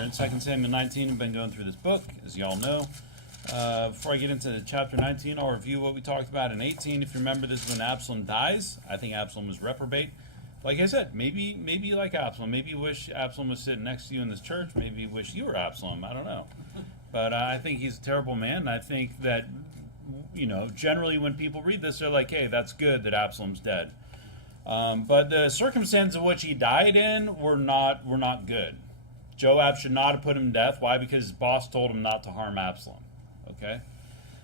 We're in 2 Samuel 19. We've been going through this book, as y'all know. Before I get into chapter 19, I'll review what we talked about in 18. If you remember, this is when Absalom dies. I think Absalom was reprobate. Like I said, maybe you like Absalom. Maybe you wish Absalom was sitting next to you in this church. Maybe you wish you were Absalom. I don't know. But I think he's a terrible man. I think that, generally when people read this, they're like, hey, that's good that Absalom's dead. But the circumstances in which he died in were not good. Joab should not have put him to death. Why? Because his boss told him not to harm Absalom. Okay?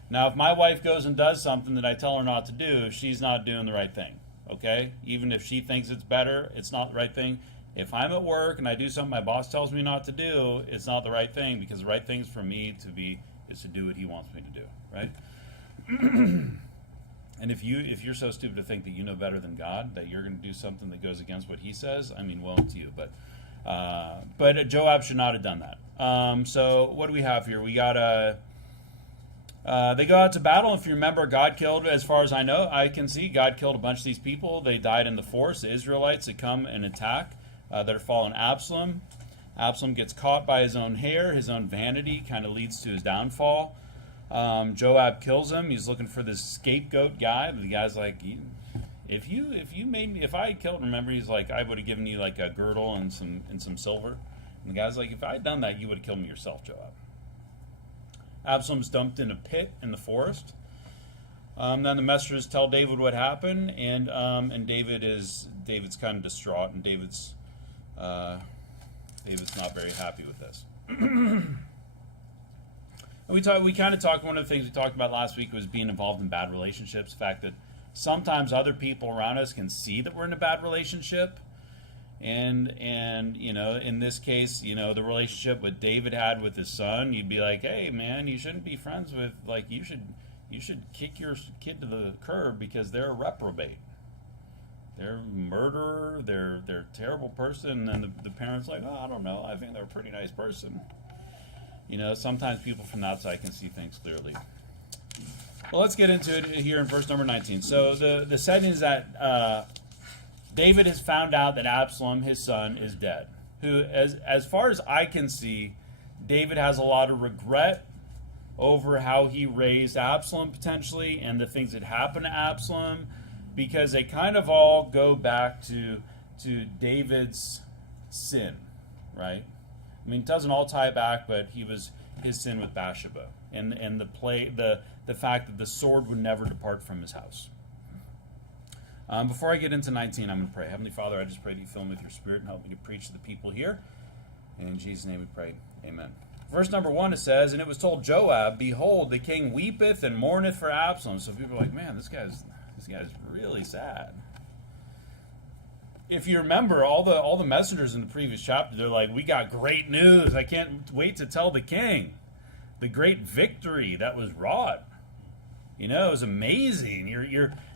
Now, if my wife goes and does something that I tell her not to do, she's not doing the right thing. Okay? Even if she thinks it's better, it's not the right thing. If I'm at work and I do something my boss tells me not to do, it's not the right thing, because the right thing is for me is to do what he wants me to do. Right? And if you're so stupid to think that you know better than God, that you're going to do something that goes against what he says, I mean, well, to you. But Joab should not have done that. So what do we have here? We got they go out to battle. If you remember, God killed, as far as I can see, God killed a bunch of these people. They died in the force. The Israelites that come and attack, that are following Absalom. Absalom gets caught by his own hair. His own vanity kind of leads to his downfall. Joab kills him. He's looking for this scapegoat guy. But the guy's like, if I had killed him, remember, he's like, I would have given you like a girdle and some silver. And the guy's like, if I had done that, you would have killed me yourself, Joab. Absalom's dumped in a pit in the forest. Then the messengers tell David what happened, and David's kind of distraught, and David's not very happy with this. We kind of talked. One of the things we talked about last week was being involved in bad relationships. The fact that sometimes other people around us can see that we're in a bad relationship, and in this case, the relationship what David had with his son, you'd be like, hey man, you shouldn't be friends with, like, you should kick your kid to the curb because they're a reprobate. They're a murderer. They're a terrible person, and the parents like, oh, I don't know. I think they're a pretty nice person. Sometimes people from the outside can see things clearly. Well, let's get into it here in verse number 19. So the setting is that David has found out that Absalom, his son, is dead. Who, as far as I can see, David has a lot of regret over how he raised Absalom potentially and the things that happened to Absalom, because they kind of all go back to David's sin, right? I mean, it doesn't all tie back, but his sin with Bathsheba and the fact that the sword would never depart from his house. Before I get into 19, I'm going to pray. Heavenly Father, I just pray that you fill me with your Spirit and help me to preach to the people here. And in Jesus' name we pray. Amen. Verse number 1, it says, and it was told Joab, behold, the king weepeth and mourneth for Absalom. So people are like, man, this guy's really sad. If you remember, all the messengers in the previous chapter, they're like, we got great news. I can't wait to tell the king the great victory that was wrought. It was amazing.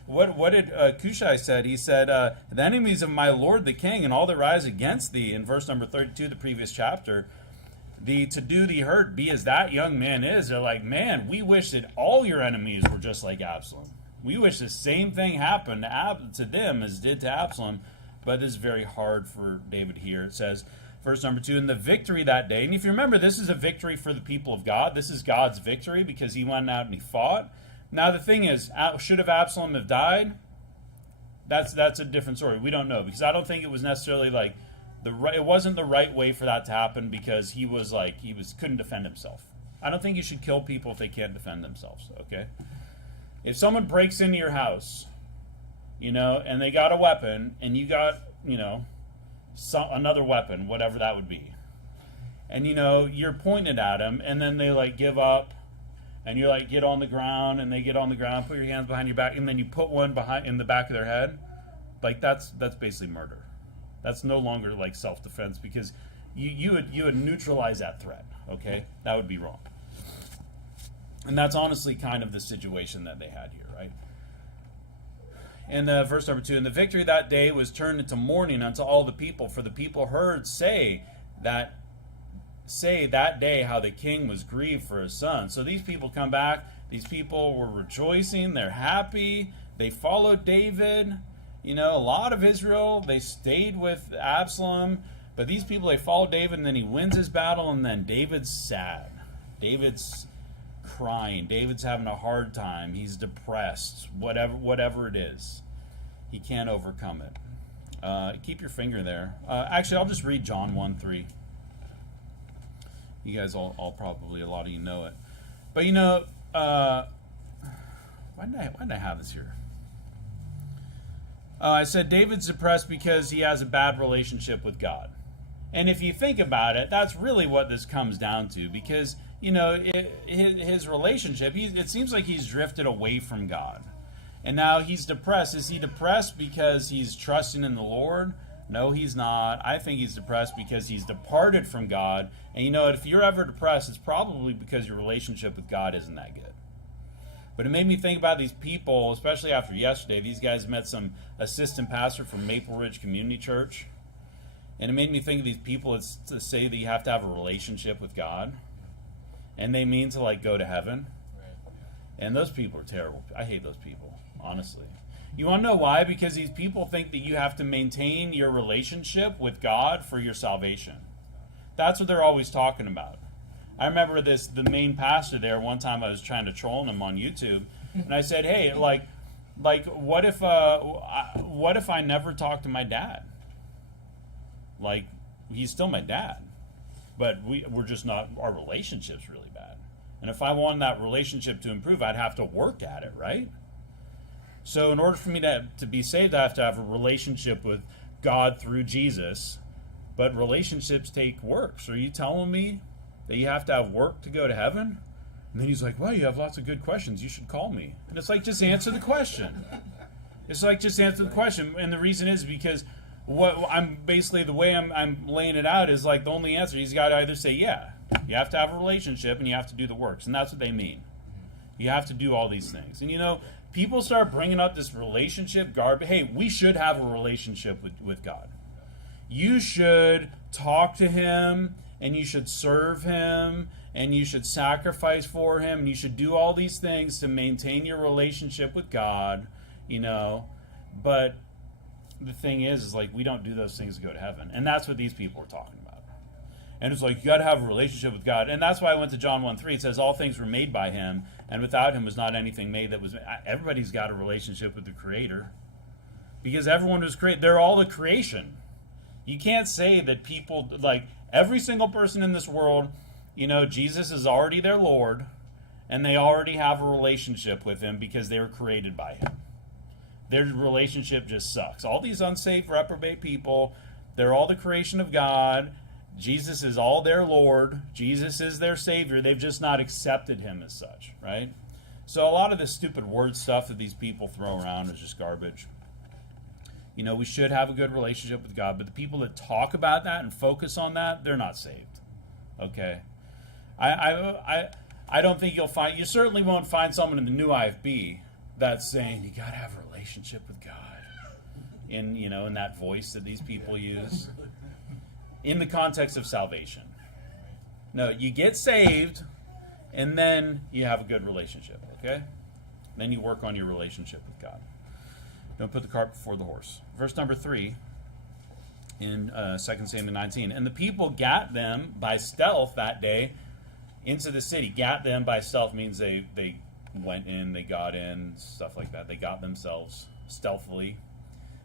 What did Cushai said? He said, the enemies of my lord the king and all that rise against thee, in verse number 32 of the previous chapter, to do thee hurt, be as that young man is. They're like, man, we wish that all your enemies were just like Absalom. We wish the same thing happened to them as did to Absalom. But this is very hard for David here. It says, verse number 2, in the victory that day, and if you remember, this is a victory for the people of God. This is God's victory because he went out and he fought. Now the thing is, should have Absalom have died? That's a different story. We don't know, because I don't think it was necessarily like it wasn't the right way for that to happen, because he couldn't defend himself. I don't think you should kill people if they can't defend themselves. Okay, if someone breaks into your house, and they got a weapon, and you got, another weapon, whatever that would be, and you're pointed at them, and then they like give up. And you're like, get on the ground, and they get on the ground, put your hands behind your back, and then you put one in the back of their head. Like that's basically murder. That's no longer like self-defense, because you would neutralize that threat. Okay, that would be wrong. And that's honestly kind of the situation that they had here, right? And verse number 2, and the victory that day was turned into mourning unto all the people, for the people heard say that day how the king was grieved for his son. So these people come back. These people were rejoicing. They're happy. They followed David. A lot of Israel, they stayed with Absalom. But these people, they follow David, and then he wins his battle, and then David's sad. David's crying. David's having a hard time. He's depressed. Whatever it is, he can't overcome it. Keep your finger there. Actually, I'll just read John 1:3. You guys all probably, a lot of you know it. But why did I have this here? I said David's depressed because he has a bad relationship with God. And if you think about it, that's really what this comes down to, because, his relationship, it seems like he's drifted away from God. And now he's depressed. Is he depressed because he's trusting in the Lord? No, he's not. I think he's depressed because he's departed from God. And if you're ever depressed, it's probably because your relationship with God isn't that good. But it made me think about these people, especially after yesterday. These guys met some assistant pastor from Maple Ridge Community Church. And it made me think of these people that say that you have to have a relationship with God. And they mean to go to heaven. And those people are terrible. I hate those people, honestly. You want to know why? Because these people think that you have to maintain your relationship with God for your salvation. That's what they're always talking about. I remember the main pastor there, one time I was trying to troll him on YouTube, and I said, hey, what if I never talk to my dad? He's still my dad, but we're just not, our relationship's really bad. And if I want that relationship to improve, I'd have to work at it, right? So in order for me to be saved, I have to have a relationship with God through Jesus. But relationships take work. So are you telling me that you have to have work to go to heaven? And then he's like, well, you have lots of good questions. You should call me. And it's just answer the question. Just answer the question. And the reason is because the way I'm laying it out is the only answer. He's got to either say, yeah, you have to have a relationship and you have to do the works. And that's what they mean. You have to do all these things. And people start bringing up this relationship garbage. Hey, we should have a relationship with God. You should talk to him, and you should serve him, and you should sacrifice for him, and you should do all these things to maintain your relationship with God, But the thing is we don't do those things to go to heaven. And that's what these people are talking about. And it's you got to have a relationship with God. And that's why I went to John 1:3. It says, all things were made by him, and without him was not anything made that was made. Everybody's got a relationship with the Creator. Because everyone was created. They're all the creation. You can't say that people, every single person in this world, Jesus is already their Lord, and they already have a relationship with him because they were created by him. Their relationship just sucks. All these unsaved, reprobate people, they're all the creation of God. Jesus is all their Lord. Jesus is their Savior. They've just not accepted him as such, right? So a lot of this stupid word stuff that these people throw around is just garbage. We should have a good relationship with God, but the people that talk about that and focus on that, they're not saved. Okay? I don't think you certainly won't find someone in the new IFB that's saying you gotta have a relationship with God in that voice that these people use in the context of salvation. No, you get saved and then you have a good relationship, okay? Then you work on your relationship with God. Don't put the cart before the horse. Verse number 3 in 2 Samuel 19. And the people gat them by stealth that day into the city. Gat them by stealth means they went in, they got in, stuff like that. They got themselves stealthily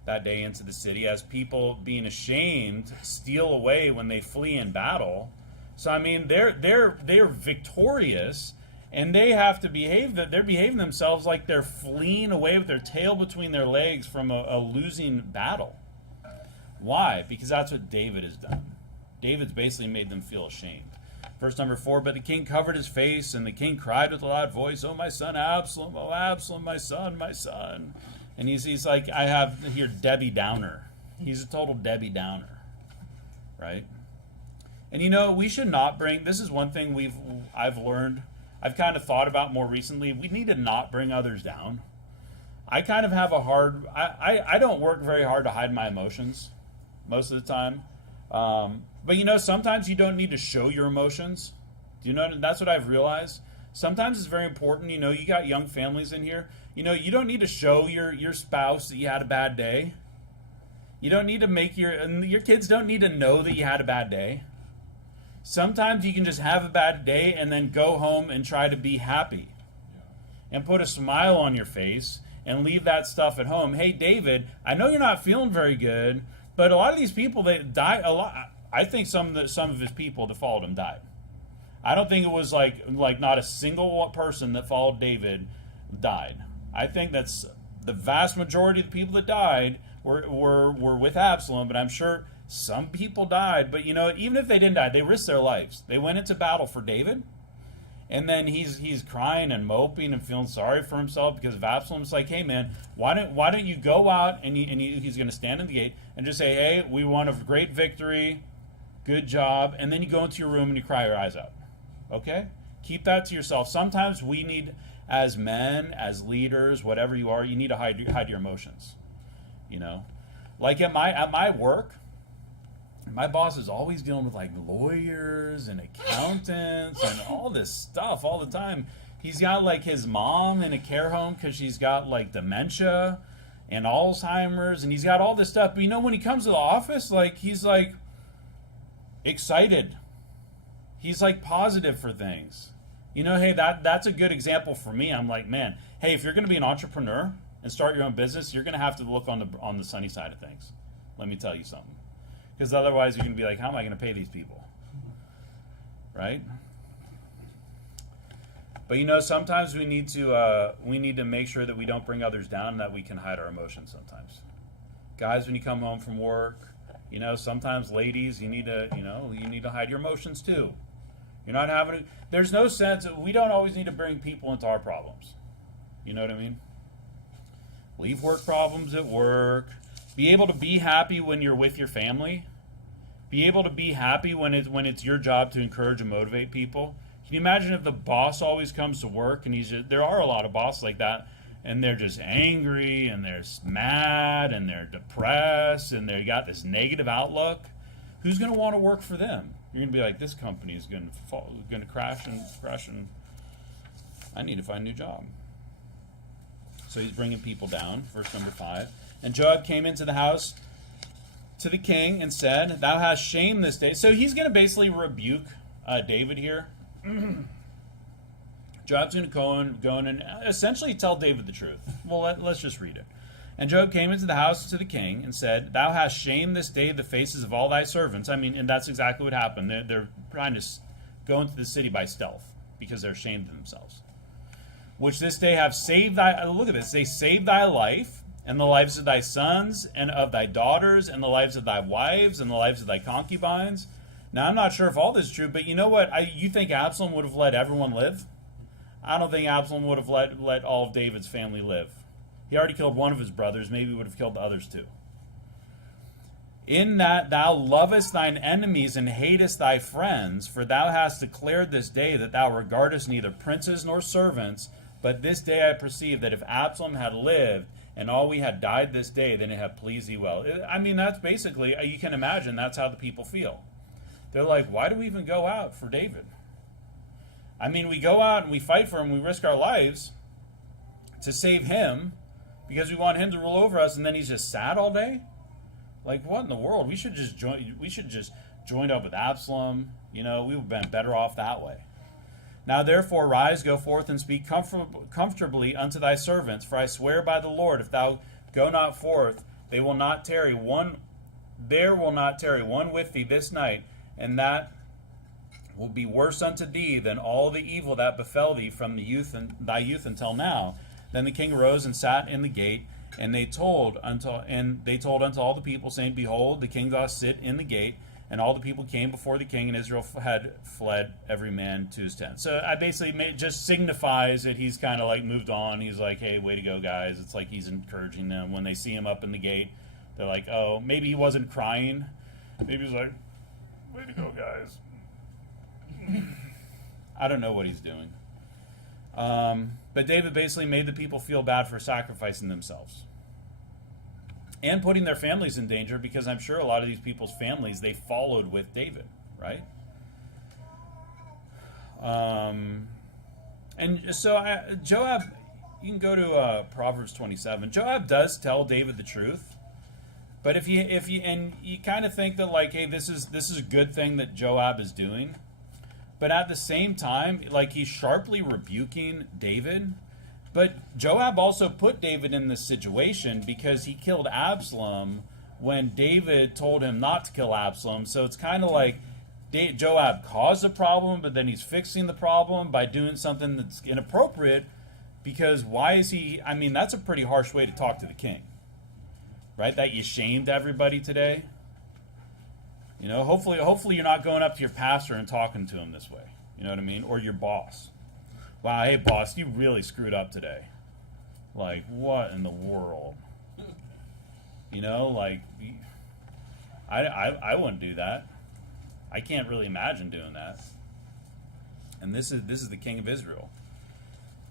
that day into the city, as people, being ashamed, steal away when they flee in battle. So they're victorious. And they have to they're behaving themselves like they're fleeing away with their tail between their legs from a losing battle. Why? Because that's what David has done. David's basically made them feel ashamed. Verse number 4, but the king covered his face, and the king cried with a loud voice, oh, my son Absalom, oh, Absalom, my son, my son. And he's like, I have here Debbie Downer. He's a total Debbie Downer, right? And we should not bring, this is one thing I've learned, I've kind of thought about more recently. We need to not bring others down. I kind of have I don't work very hard to hide my emotions most of the time. But sometimes you don't need to show your emotions. Do you know? That's what I've realized. Sometimes it's very important. You got young families in here. You don't need to show your spouse that you had a bad day. You don't need to make your kids don't need to know that you had a bad day. Sometimes you can just have a bad day and then go home and try to be happy and put a smile on your face and leave that stuff at home. Hey, David, I know you're not feeling very good, but a lot of these people that died, I think some of his people that followed him died. I don't think it was like not a single person that followed David died. I think that's the vast majority of the people that died were with Absalom, but I'm sure some people died. But even if they didn't die, they risked their lives. They went into battle for David, and then he's crying and moping and feeling sorry for himself because of Absalom. It's like, hey man, why don't you go out and he's going to stand in the gate and just say, hey, we won a great victory, good job, and then you go into your room and you cry your eyes out. Okay? Keep that to yourself. Sometimes we need, as men, as leaders, whatever you are, you need to hide your emotions. Like at my work, my boss is always dealing with like lawyers and accountants and all this stuff all the time. He's got like his mom in a care home because she's got like dementia and Alzheimer's, and he's got all this stuff. But when he comes to the office, like he's like excited. He's like positive for things. Hey, that's a good example for me. I'm like, man, hey, if you're going to be an entrepreneur and start your own business, you're going to have to look on the sunny side of things. Let me tell you something. Because otherwise you're going to be like, how am I going to pay these people? Right? But sometimes we need to make sure that we don't bring others down and that we can hide our emotions sometimes. Guys, when you come home from work, sometimes ladies, you need to hide your emotions too. You're not having there's no sense, we don't always need to bring people into our problems. You know what I mean? Leave work problems at work. Be able to be happy when you're with your family. Be able to be happy when it's your job to encourage and motivate people. Can you imagine if the boss always comes to work and there are a lot of bosses like that, and they're just angry and they're mad and they're depressed and they got this negative outlook? Who's going to want to work for them? You're going to be like, this company is going to crash and I need to find a new job. So he's bringing people down. Verse number 5. And Joab came into the house to the king and said, thou hast shamed this day. So he's going to basically rebuke David here. Joab's going to go in and essentially tell David the truth. Well, let's just read it. And Joab came into the house to the king and said, thou hast shamed this day the faces of all thy servants. And that's exactly what happened. They're trying to go into the city by stealth because they're ashamed of themselves. Which this day have saved look at this, they saved thy life and the lives of thy sons and of thy daughters and the lives of thy wives and the lives of thy concubines. Now, I'm not sure if all this is true, but you know what? You think Absalom would have let everyone live? I don't think Absalom would have let all of David's family live. He already killed one of his brothers. Maybe he would have killed the others too. In that thou lovest thine enemies and hatest thy friends, for thou hast declared this day that thou regardest neither princes nor servants, but this day I perceive that if Absalom had lived, and all we had died this day, then it had pleased thee well. That's basically, you can imagine, that's how the people feel. They're like, why do we even go out for David? We go out and we fight for him, we risk our lives to save him, because we want him to rule over us, and then he's just sad all day? Like, what in the world? We should just join up with Absalom. We would have been better off that way. Now therefore rise, go forth, and speak comfortably unto thy servants. For I swear by the Lord, if thou go not forth, there will not tarry one with thee this night, and that will be worse unto thee than all the evil that befell thee from thy youth until now. Then the king arose and sat in the gate, and they told unto all the people, saying, behold, the king doth sit in the gate. And all the people came before the king, and Israel had fled every man to his tent. So I basically just signifies that he's kind of like moved on. He's like, hey, way to go, guys. It's like he's encouraging them. When they see him up in the gate, they're like, oh, maybe he wasn't crying. Maybe he's like, way to go, guys. I don't know what he's doing. But David basically made the people feel bad for sacrificing themselves and putting their families in danger, because I'm sure a lot of these people's families, they followed with David, right? And so Joab, you can go to Proverbs 27. Joab does tell David the truth, But if you and you kind of think that like, hey, this is a good thing that Joab is doing, but at the same time, like he's sharply rebuking David. But Joab also put David in this situation because he killed Absalom when David told him not to kill Absalom. So it's kind of like Joab caused a problem, but then he's fixing the problem by doing something that's inappropriate. Because why is he? I mean, that's a pretty harsh way to talk to the king. Right, that you shamed everybody today. You know, hopefully you're not going up to your pastor and talking to him this way. You know what I mean? Or your boss. Wow, hey boss, you really screwed up today. Like, what in the world? You know, like, I wouldn't do that. I can't really imagine doing that. And this is the king of Israel.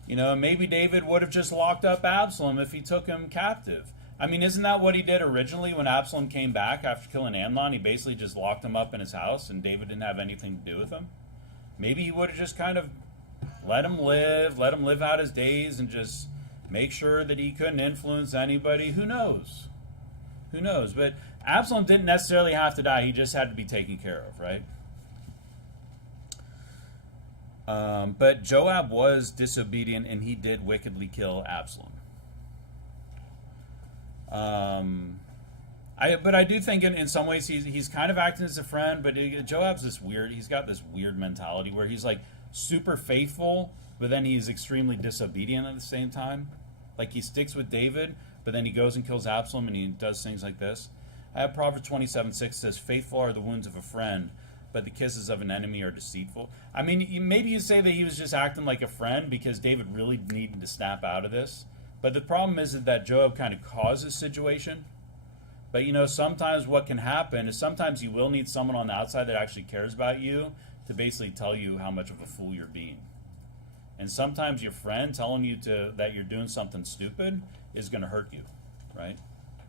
You know, maybe David would have just locked up Absalom if he took him captive. I mean, isn't that what he did originally when Absalom came back after killing Amnon? He basically just locked him up in his house and David didn't have anything to do with him. Maybe he would have just kind of let him live out his days and just make sure that he couldn't influence anybody. Who knows? Who knows? But Absalom didn't necessarily have to die. He just had to be taken care of, right? But Joab was disobedient and he did wickedly kill Absalom. But I do think in some ways he's kind of acting as a friend, but Joab's he's got this weird mentality where he's like super faithful, but then he's extremely disobedient at the same time. Like he sticks with David, but then he goes and kills Absalom and he does things like this. I have Proverbs 27:6 says, "Faithful are the wounds of a friend, but the kisses of an enemy are deceitful." I mean, maybe you say that he was just acting like a friend because David really needed to snap out of this. But the problem is that Joab kind of caused this situation. But, you know, sometimes what can happen is sometimes you will need someone on the outside that actually cares about you to basically tell you how much of a fool you're being. And sometimes your friend telling you that you're doing something stupid is going to hurt you, right?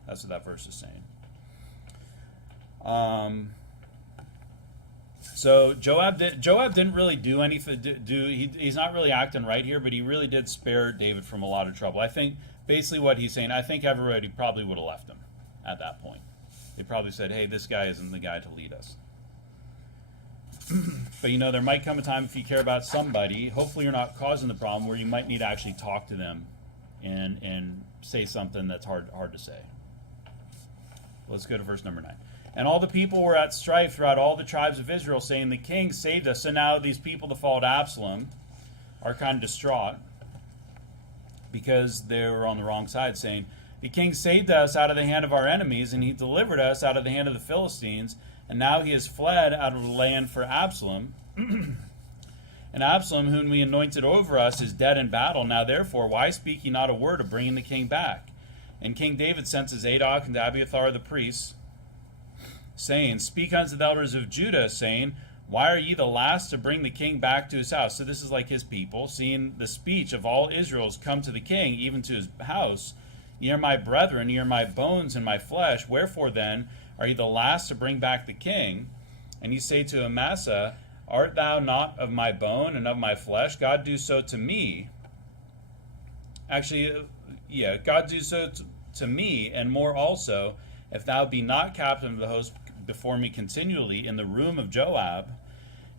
That's what that verse is saying. So Joab didn't really do anything. He's not really acting right here, but he really did spare David from a lot of trouble. I think basically what he's saying, I think everybody probably would have left him at that point. They probably said, hey, this guy isn't the guy to lead us. But you know, there might come a time if you care about somebody, hopefully you're not causing the problem, where you might need to actually talk to them and say something that's hard to say. Let's go to verse number 9. And all the people were at strife throughout all the tribes of Israel, saying, the king saved us. So now these people that followed Absalom are kind of distraught because they were on the wrong side, saying, the king saved us out of the hand of our enemies, and he delivered us out of the hand of the Philistines, and now he has fled out of the land for Absalom. And Absalom, whom we anointed over us, is dead in battle. Now therefore, why speak ye not a word of bringing the king back? And King David sent to Zadok and to Abiathar the priests, saying, speak unto the elders of Judah, saying, why are ye the last to bring the king back to his house? So this is like his people, seeing the speech of all Israel's come to the king, even to his house. Ye are my brethren, ye are my bones and my flesh. Wherefore then are ye the last to bring back the king? And ye say to Amasa, art thou not of my bone and of my flesh? God do so to me. Actually, God do so to me, and more also, if thou be not captain of the host before me continually in the room of Joab.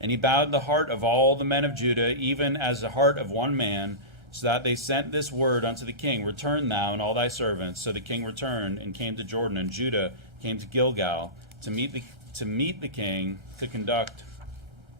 And he bowed the heart of all the men of Judah, even as the heart of one man, so that they sent this word unto the king, return thou and all thy servants. So the king returned and came to Jordan, and Judah came to Gilgal to meet the king, to conduct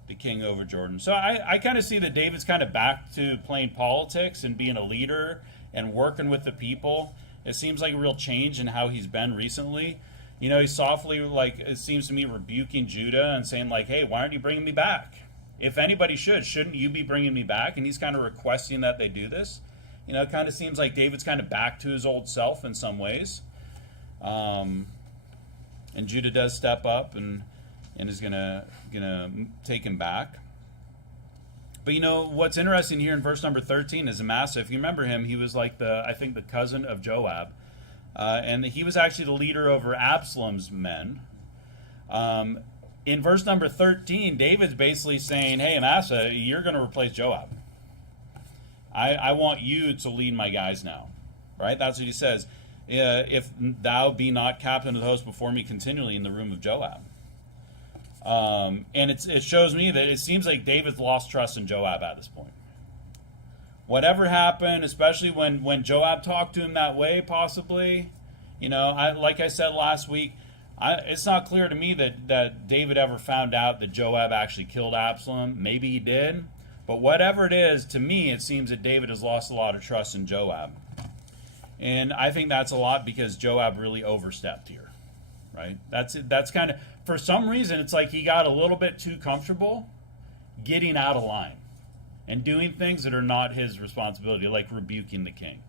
the king over Jordan. So I kind of see that David's kind of back to playing politics and being a leader and working with the people. It seems like a real change in how he's been recently. You know, he's softly, like, it seems to me, rebuking Judah and saying, like, hey, why aren't you bringing me back? If anybody shouldn't you be bringing me back? And he's kind of requesting that they do this. You know, it kind of seems like David's kind of back to his old self in some ways. And Judah does step up and is gonna take him back. But you know what's interesting here in verse number 13 is Amasa. If you remember him, he was like I think the cousin of Joab, and he was actually the leader over Absalom's men. In verse number 13, David's basically saying, "Hey, Amasa, you're going to replace Joab. I want you to lead my guys now." Right? That's what he says. if thou be not captain of the host before me continually in the room of Joab. And it shows me that it seems like David's lost trust in Joab at this point. Whatever happened, especially when Joab talked to him that way, possibly, like I said last week, it's not clear to me that David ever found out that Joab actually killed Absalom. Maybe he did. But whatever it is, to me, it seems that David has lost a lot of trust in Joab. And I think that's a lot because Joab really overstepped here, right? That's kind of, for some reason, it's like he got a little bit too comfortable getting out of line and doing things that are not his responsibility, like rebuking the king.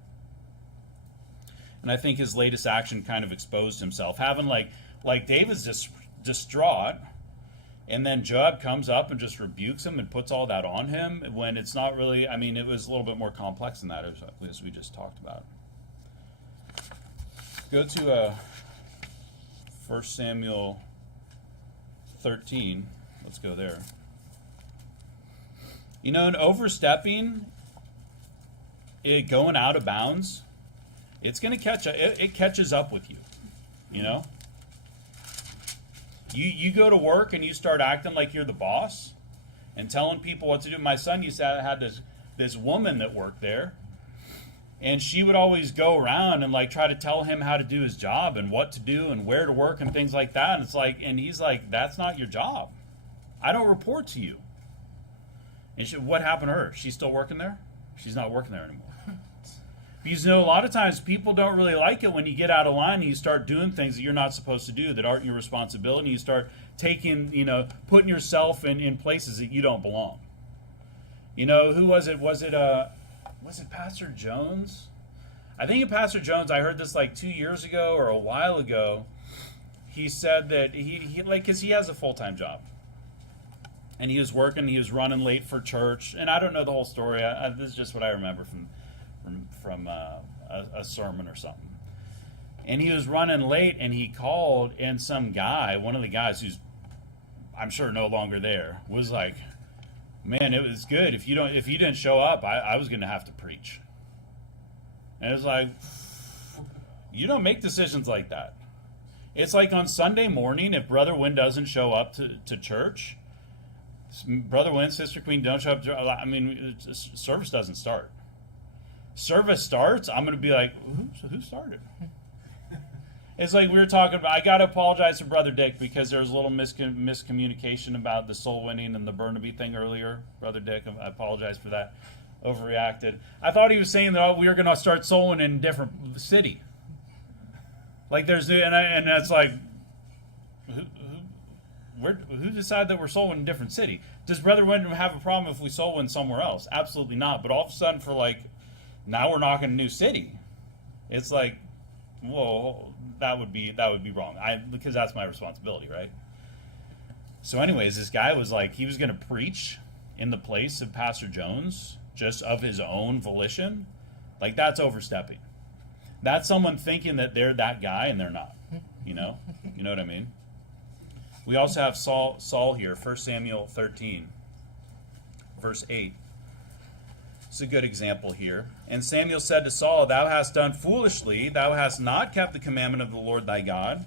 And I think his latest action kind of exposed himself. Having like David's just distraught, and then Joab comes up and just rebukes him and puts all that on him when it's not really, it was a little bit more complex than that, as we just talked about. Go to 1 Samuel 13. Let's go there. In overstepping, going out of bounds, it's going to it catches up with you. You go to work and you start acting like you're the boss and telling people what to do. My son used to have this woman that worked there, and she would always go around and try to tell him how to do his job and what to do and where to work and things like that. And it's and he's like, that's not your job. I don't report to you. And what happened to her? She's still working there? She's not working there anymore. Because a lot of times people don't really like it when you get out of line and you start doing things that you're not supposed to do, that aren't your responsibility. You start taking, putting yourself in places that you don't belong. Who was it? Was it Pastor Jones? I think in Pastor Jones, I heard this 2 years ago or a while ago. He said that because he has a full-time job. And he was running late for church. And I don't know the whole story. This is just what I remember from a sermon or something. And he was running late, and he called, and some guy, one of the guys who's, I'm sure, no longer there, was like, man, it was good. If you didn't show up, I was going to have to preach. And it was like, you don't make decisions like that. It's like on Sunday morning, if Brother Wynn doesn't show up to church, Brother Wynn, Sister Queen don't show up. Service doesn't start. Service starts, I'm going to be like, who started? It's like we were talking about, I got to apologize to Brother Dick because there was a little miscommunication about the soul winning and the Burnaby thing earlier. Brother Dick, I apologize for that. Overreacted. I thought he was saying that we were going to start soul winning in a different city. And that's like, who decided that we're soul winning in a different city? Does Brother Wynn have a problem if we soul win somewhere else? Absolutely not. But all of a sudden now we're knocking a new city. It's like, whoa, that would be wrong. Because that's my responsibility, right? So anyways, this guy was he was going to preach in the place of Pastor Jones just of his own volition. That's overstepping. That's someone thinking that they're that guy and they're not. You know what I mean? We also have Saul here, 1 Samuel 13, verse 8. It's a good example here. And Samuel said to Saul, thou hast done foolishly. Thou hast not kept the commandment of the Lord thy God.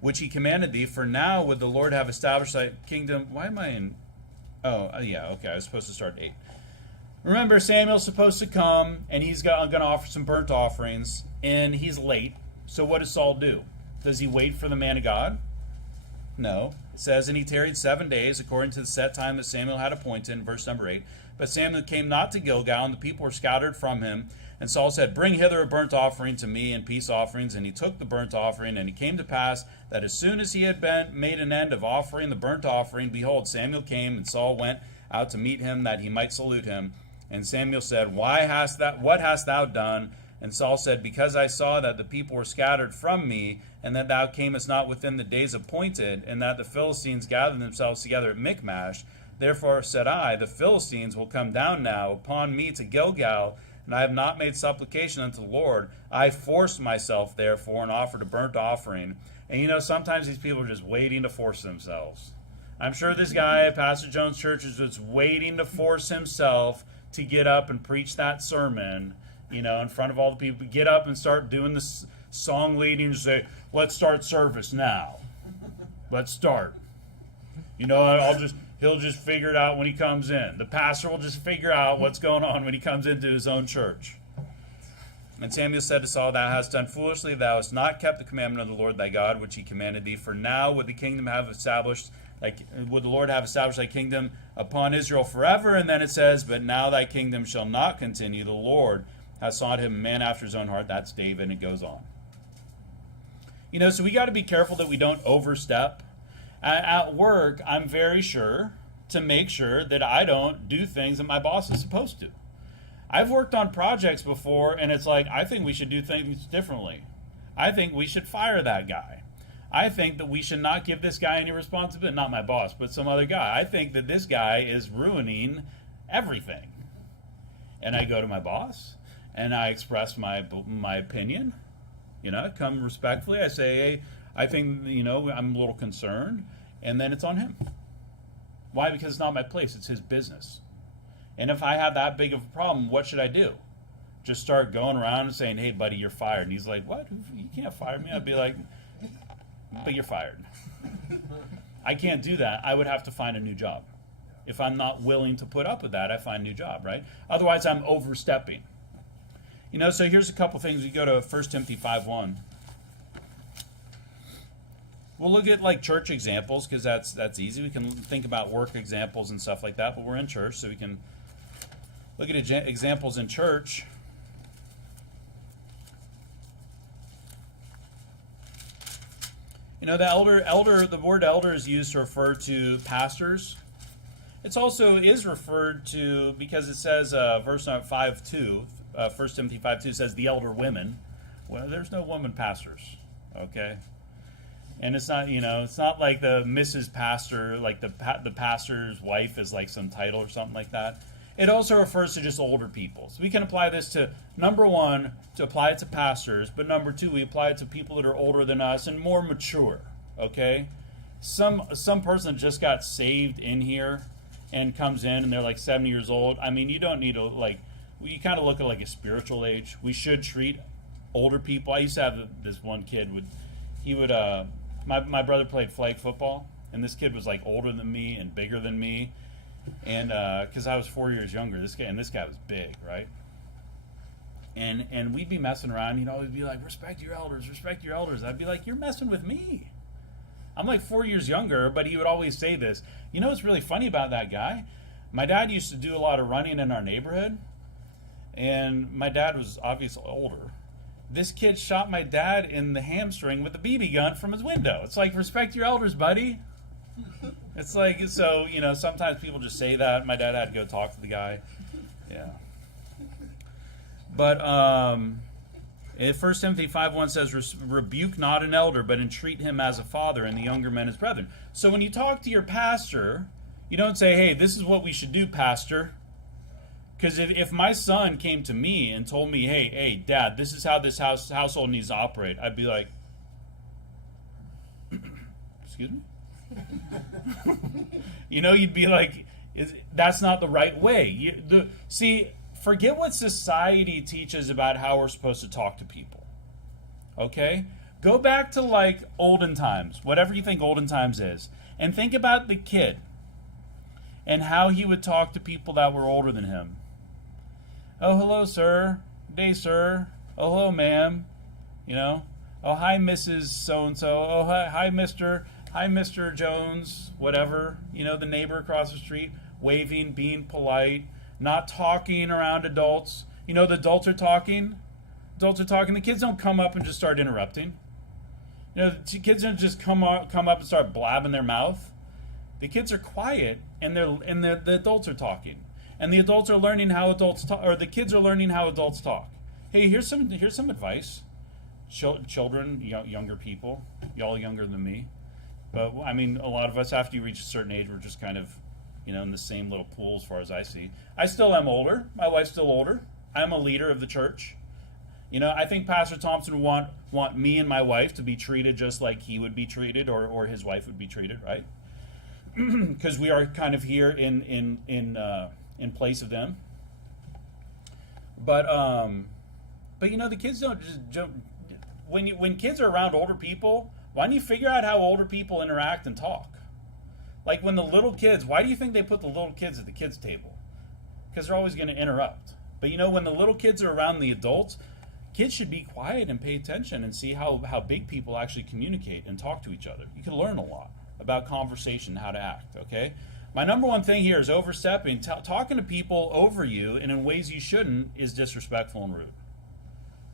Which he commanded thee. For now would the Lord have established thy kingdom. Why am I in? Okay. I was supposed to start 8. Remember, Samuel's supposed to come, and he's going to offer some burnt offerings, and he's late. So what does Saul do? Does he wait for the man of God? No. It says, and he tarried 7 days, according to the set time that Samuel had appointed, in verse number 8. But Samuel came not to Gilgal, and the people were scattered from him. And Saul said, bring hither a burnt offering to me, and peace offerings. And he took the burnt offering, and it came to pass that as soon as he had made an end of offering the burnt offering, behold, Samuel came, and Saul went out to meet him, that he might salute him. And Samuel said, what hast thou done? And Saul said, because I saw that the people were scattered from me, and that thou camest not within the days appointed, and that the Philistines gathered themselves together at Michmash. Therefore said I, the Philistines will come down now upon me to Gilgal, and I have not made supplication unto the Lord. I forced myself, therefore, and offered a burnt offering. And sometimes these people are just waiting to force themselves. I'm sure this guy at Pastor Jones' church is just waiting to force himself to get up and preach that sermon, in front of all the people. Get up and start doing this song leading and say, let's start service now. Let's start. He'll just figure it out when he comes in. The pastor will just figure out what's going on when he comes into his own church. And Samuel said to Saul, thou hast done foolishly, thou hast not kept the commandment of the Lord thy God, which he commanded thee. For now would the Lord have established thy kingdom upon Israel forever. And then it says, but now thy kingdom shall not continue. The Lord has sought him a man after his own heart. That's David, and it goes on. So we got to be careful that we don't overstep. At work, I'm very sure to make sure that I don't do things that my boss is supposed to. I've worked on projects before, and it's like, I think we should do things differently. I think we should fire that guy. I think that we should not give this guy any responsibility. Not my boss, but some other guy. I think that this guy is ruining everything. And I go to my boss, and I express my opinion. Come respectfully. I say, hey, I think, I'm a little concerned. And then it's on him. Why? Because it's not my place. It's his business. And if I have that big of a problem, what should I do? Just start going around and saying, hey, buddy, you're fired. And he's like, what? You can't fire me. I'd be like, but you're fired. I can't do that. I would have to find a new job. If I'm not willing to put up with that, I find a new job, right? Otherwise, I'm overstepping. So here's a couple things. We go to 1 Timothy 5:1. We'll look at church examples because that's easy. We can think about work examples and stuff like that, but we're in church, so we can look at examples in church. The word elder is used to refer to pastors. It's also is referred to because it says, verse 5:2, 1 Timothy 5:2 says the elder women. Well, there's no woman pastors, okay? And it's not, it's not like the Mrs. Pastor, like the pastor's wife is like some title or something like that. It also refers to just older people. So we can apply this to, number one, to apply it to pastors, but number two, we apply it to people that are older than us and more mature, okay? Some person just got saved in here and comes in and they're like 70 years old. I mean, you don't need to, you kind of look at a spiritual age. We should treat older people. I used to have this one kid, my brother played flag football, and this kid was older than me and bigger than me. And because I was 4 years younger, this guy was big, right? And we'd be messing around. He'd always be like, respect your elders, respect your elders. I'd be like, you're messing with me. I'm 4 years younger, but he would always say this. What's really funny about that guy? My dad used to do a lot of running in our neighborhood, and my dad was obviously older. This kid shot my dad in the hamstring with a BB gun from his window. It's respect your elders, buddy. It's so, sometimes people just say that. My dad had to go talk to the guy. Yeah. But 1 Timothy 5:1 says, rebuke not an elder, but entreat him as a father, and the younger men as brethren. So when you talk to your pastor, you don't say, hey, this is what we should do, pastor. Because if my son came to me and told me, hey, Dad, this is how this household needs to operate, I'd be like, excuse me? You'd be like, that's not the right way. Forget what society teaches about how we're supposed to talk to people. Okay? Go back to olden times, whatever you think olden times is, and think about the kid and how he would talk to people that were older than him. Oh, hello, sir. Good day, sir. Oh, hello, ma'am. Oh, hi, Mrs. So-and-so. Oh, hi, Mr. Hi, Mr. Jones, whatever. The neighbor across the street, waving, being polite, not talking around adults. The adults are talking. The kids don't come up and just start interrupting. The kids don't just come up and start blabbing their mouth. The kids are quiet, and the adults are talking. And the adults are learning how adults talk, or the kids are learning how adults talk. Hey, here's some advice. Children, younger people, y'all younger than me. But, I mean, a lot of us, after you reach a certain age, we're just kind of, in the same little pool as far as I see. I still am older. My wife's still older. I'm a leader of the church. I think Pastor Thompson would want me and my wife to be treated just like he would be treated or his wife would be treated, right? Because we are kind of here in place of them. But you know, the kids don't just jump. When kids are around older people, why don't you figure out how older people interact and talk? Like when the little kids, why do you think they put the little kids at the kids' table? Because they're always going to interrupt. But you know, when the little kids are around the adults, kids should be quiet and pay attention and see how big people actually communicate and talk to each other. You can learn a lot about conversation, how to act, okay? My number one thing here is overstepping. Talking to people over you and in ways you shouldn't is disrespectful and rude,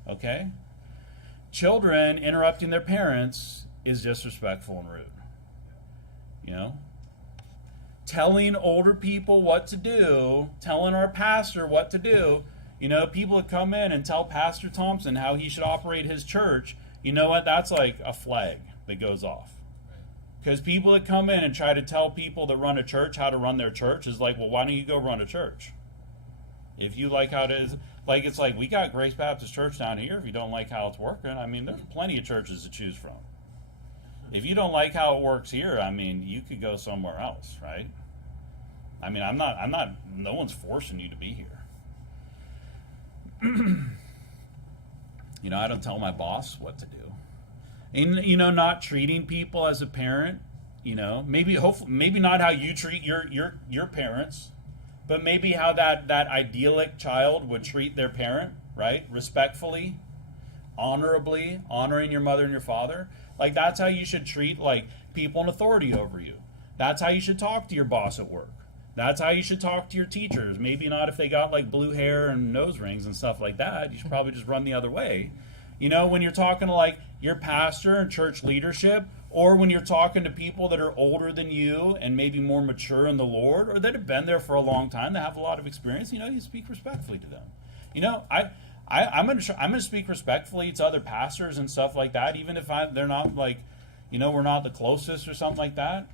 okay? Children interrupting their parents is disrespectful and rude, you know? Telling older people what to do, telling our pastor what to do. You know, people that come in and tell Pastor Thompson how he should operate his church, you know what? That's like a flag that goes off. Because people that come in and try to tell people that run a church how to run their church is like, well, why don't you go run a church? If you like how it is, like it's like, we got Grace Baptist Church down here. If you don't like how it's working, I mean, there's plenty of churches to choose from. If you don't like how it works here, I mean, you could go somewhere else, right? I mean, no one's forcing you to be here. You know, I don't tell my boss what to do. And, you know, not treating people as a parent, you know, maybe not how you treat your parents, but maybe how that idyllic child would treat their parent, right? Respectfully, honorably, honoring your mother and your father. Like, that's how you should treat, like, people in authority over you. That's how you should talk to your boss at work. That's how you should talk to your teachers. Maybe not if they got like blue hair and nose rings and stuff like that. You should probably just run the other way. You know, when you're talking to like your pastor and church leadership, or when you're talking to people that are older than you and maybe more mature in the Lord, or that have been there for a long time, that have a lot of experience, you know, you speak respectfully to them. You know, I'm gonna speak respectfully to other pastors and stuff like that, even if they're not like, you know, we're not the closest or something like that.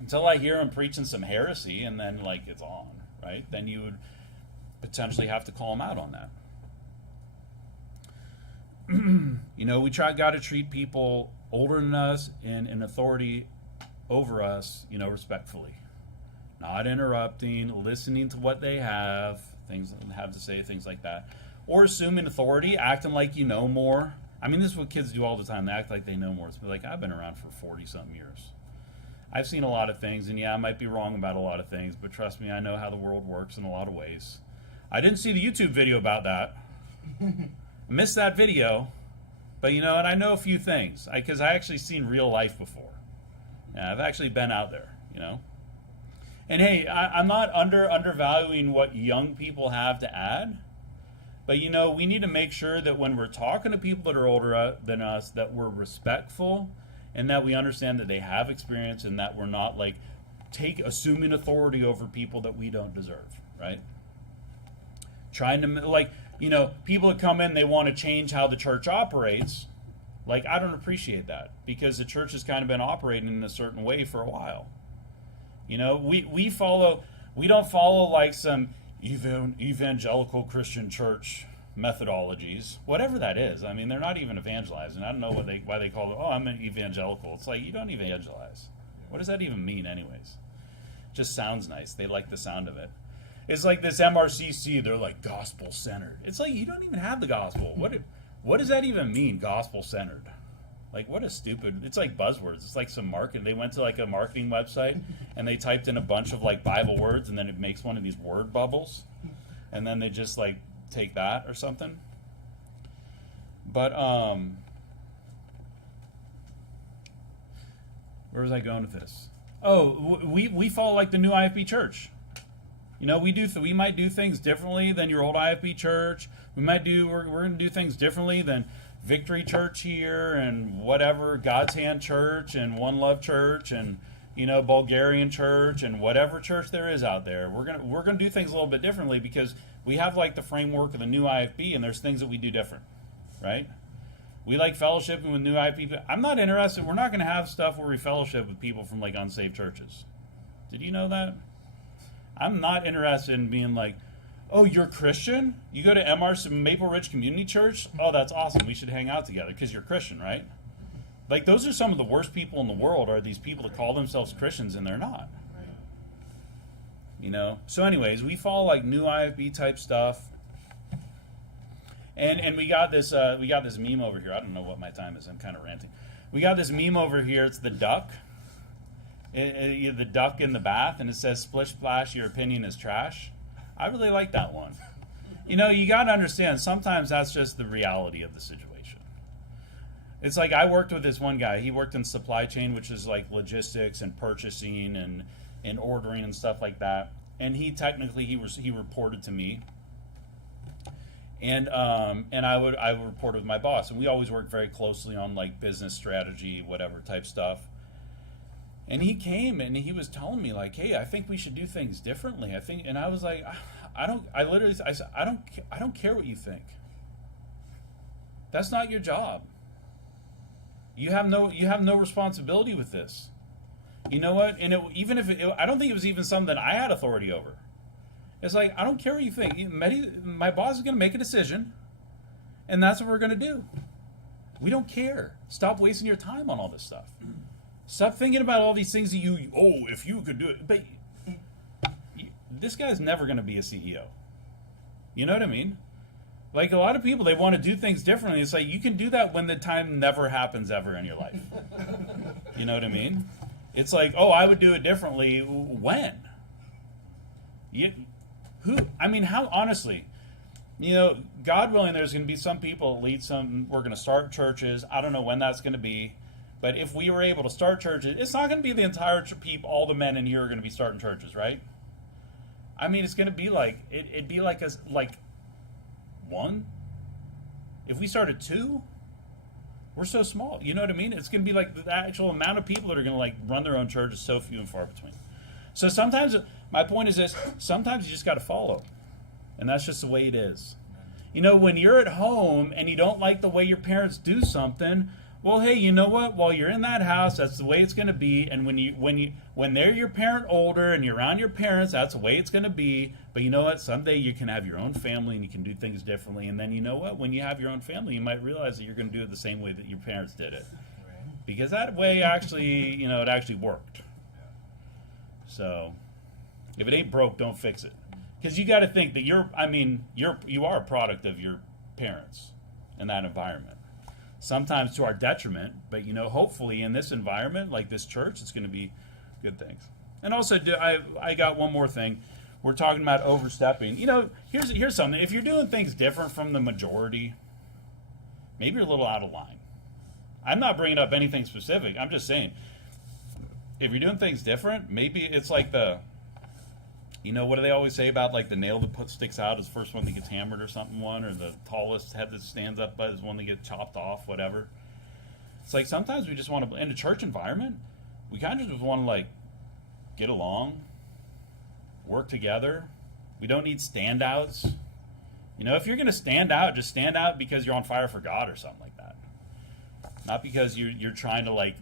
Until I hear him preaching some heresy and then, like, it's on, right? Then you would potentially have to call him out on that. You know, we got to treat people older than us and in authority over us, you know, respectfully. Not interrupting, listening to what they have to say, things like that. Or assuming authority, acting like you know more. I mean, this is what kids do all the time. They act like they know more. It's like, I've been around for 40-something years. I've seen a lot of things, and yeah, I might be wrong about a lot of things, but trust me, I know how the world works in a lot of ways. I didn't see the YouTube video about that. I missed that video, but you know, and I know a few things, because I actually seen real life before. Yeah, I've actually been out there, you know. And hey, I'm not undervaluing what young people have to add, but you know, we need to make sure that when we're talking to people that are older than us, that we're respectful, and that we understand that they have experience, and that we're not like assuming authority over people that we don't deserve, right? Trying to, like, you know, people that come in, they want to change how the church operates. Like, I don't appreciate that, because the church has kind of been operating in a certain way for a while. You know, we don't follow like some evangelical Christian church methodologies, whatever that is. I mean, they're not even evangelizing. I don't know why they call it, oh, I'm an evangelical. It's like, you don't evangelize. What does that even mean anyways? Just sounds nice. They like the sound of it. It's like this MRCC, they're like gospel-centered. It's like, you don't even have the gospel. What does that even mean, gospel-centered? Like, what a stupid, it's like buzzwords. It's like some marketing. They went to like a marketing website and they typed in a bunch of like Bible words, and then it makes one of these word bubbles. And then they just like take that or something. But where was I going with this? Oh, we follow like the new IFB church. You know, we might do things differently than your old IFB church. We're going to do things differently than Victory Church here and whatever, God's Hand Church and One Love Church and, you know, Bulgarian Church and whatever church there is out there. We're gonna do things a little bit differently, because we have like the framework of the new IFB, and there's things that we do different, right? We like fellowshipping with new IFB. I'm not interested. We're not going to have stuff where we fellowship with people from like unsaved churches. Did you know that? I'm not interested in being like, oh, you're Christian? You go to MRC, Maple Ridge Community Church? Oh, that's awesome. We should hang out together because you're Christian, right? Like, those are some of the worst people in the world, are these people that call themselves Christians and they're not. you know. So anyways, we follow like new IFB type stuff. And we got this meme over here. I don't know what my time is. I'm kind of ranting. We got this meme over here. It's the duck. The duck in the bath, and it says, "Splish splash, your opinion is trash." I really like that one. You know, you got to understand, sometimes that's just the reality of the situation. It's like I worked with this one guy. He worked in supply chain, which is like logistics and purchasing and ordering and stuff like that. And he reported to me. And I would report with my boss, and we always worked very closely on like business strategy, whatever type stuff. And he came and he was telling me like, "Hey, I think we should do things differently. And I was like, I said, I don't care what you think. That's not your job. You have no responsibility with this. You know what? And I don't think it was even something that I had authority over. It's like, I don't care what you think. My boss is going to make a decision, and that's what we're going to do. We don't care. Stop wasting your time on all this stuff. Stop thinking about all these things that if you could do it. But this guy's never going to be a CEO. You know what I mean? Like a lot of people, they want to do things differently. It's like, you can do that when the time never happens ever in your life. You know what I mean? It's like, I would do it differently. When? How honestly, you know, God willing, there's going to be some people that lead we're going to start churches. I don't know when that's going to be. But if we were able to start churches, it's not going to be the entire people, all the men in here are going to be starting churches, right? I mean, it's going to be like, it'd be like one. If we started two, we're so small. You know what I mean? It's going to be like the actual amount of people that are going to like run their own church is so few and far between. So sometimes, my point is this, sometimes you just got to follow. And that's just the way it is. You know, when you're at home and you don't like the way your parents do something, well, hey, you know what? While you're in that house, that's the way it's going to be. And when they're your parent older and you're around your parents, that's the way it's going to be. But you know what? Someday you can have your own family and you can do things differently. And then you know what? When you have your own family, you might realize that you're going to do it the same way that your parents did it. Because that way actually, you know, it actually worked. So if it ain't broke, don't fix it. Because you got to think that you are a product of your parents in that environment. Sometimes to our detriment, but you know, hopefully in this environment, like this church, it's going to be good things. And also, I got one more thing. We're talking about overstepping. You know, here's something. If you're doing things different from the majority, maybe you're a little out of line. I'm not bringing up anything specific. I'm just saying, if you're doing things different, maybe it's like you know, what do they always say about like the nail that sticks out is the first one that gets hammered or something or the tallest head that stands up is one that gets chopped off, whatever. It's like sometimes we just want to, in a church environment, we kind of just want to like get along, work together. We don't need standouts. You know, if you're going to stand out, just stand out because you're on fire for God or something like that. Not because you're trying to like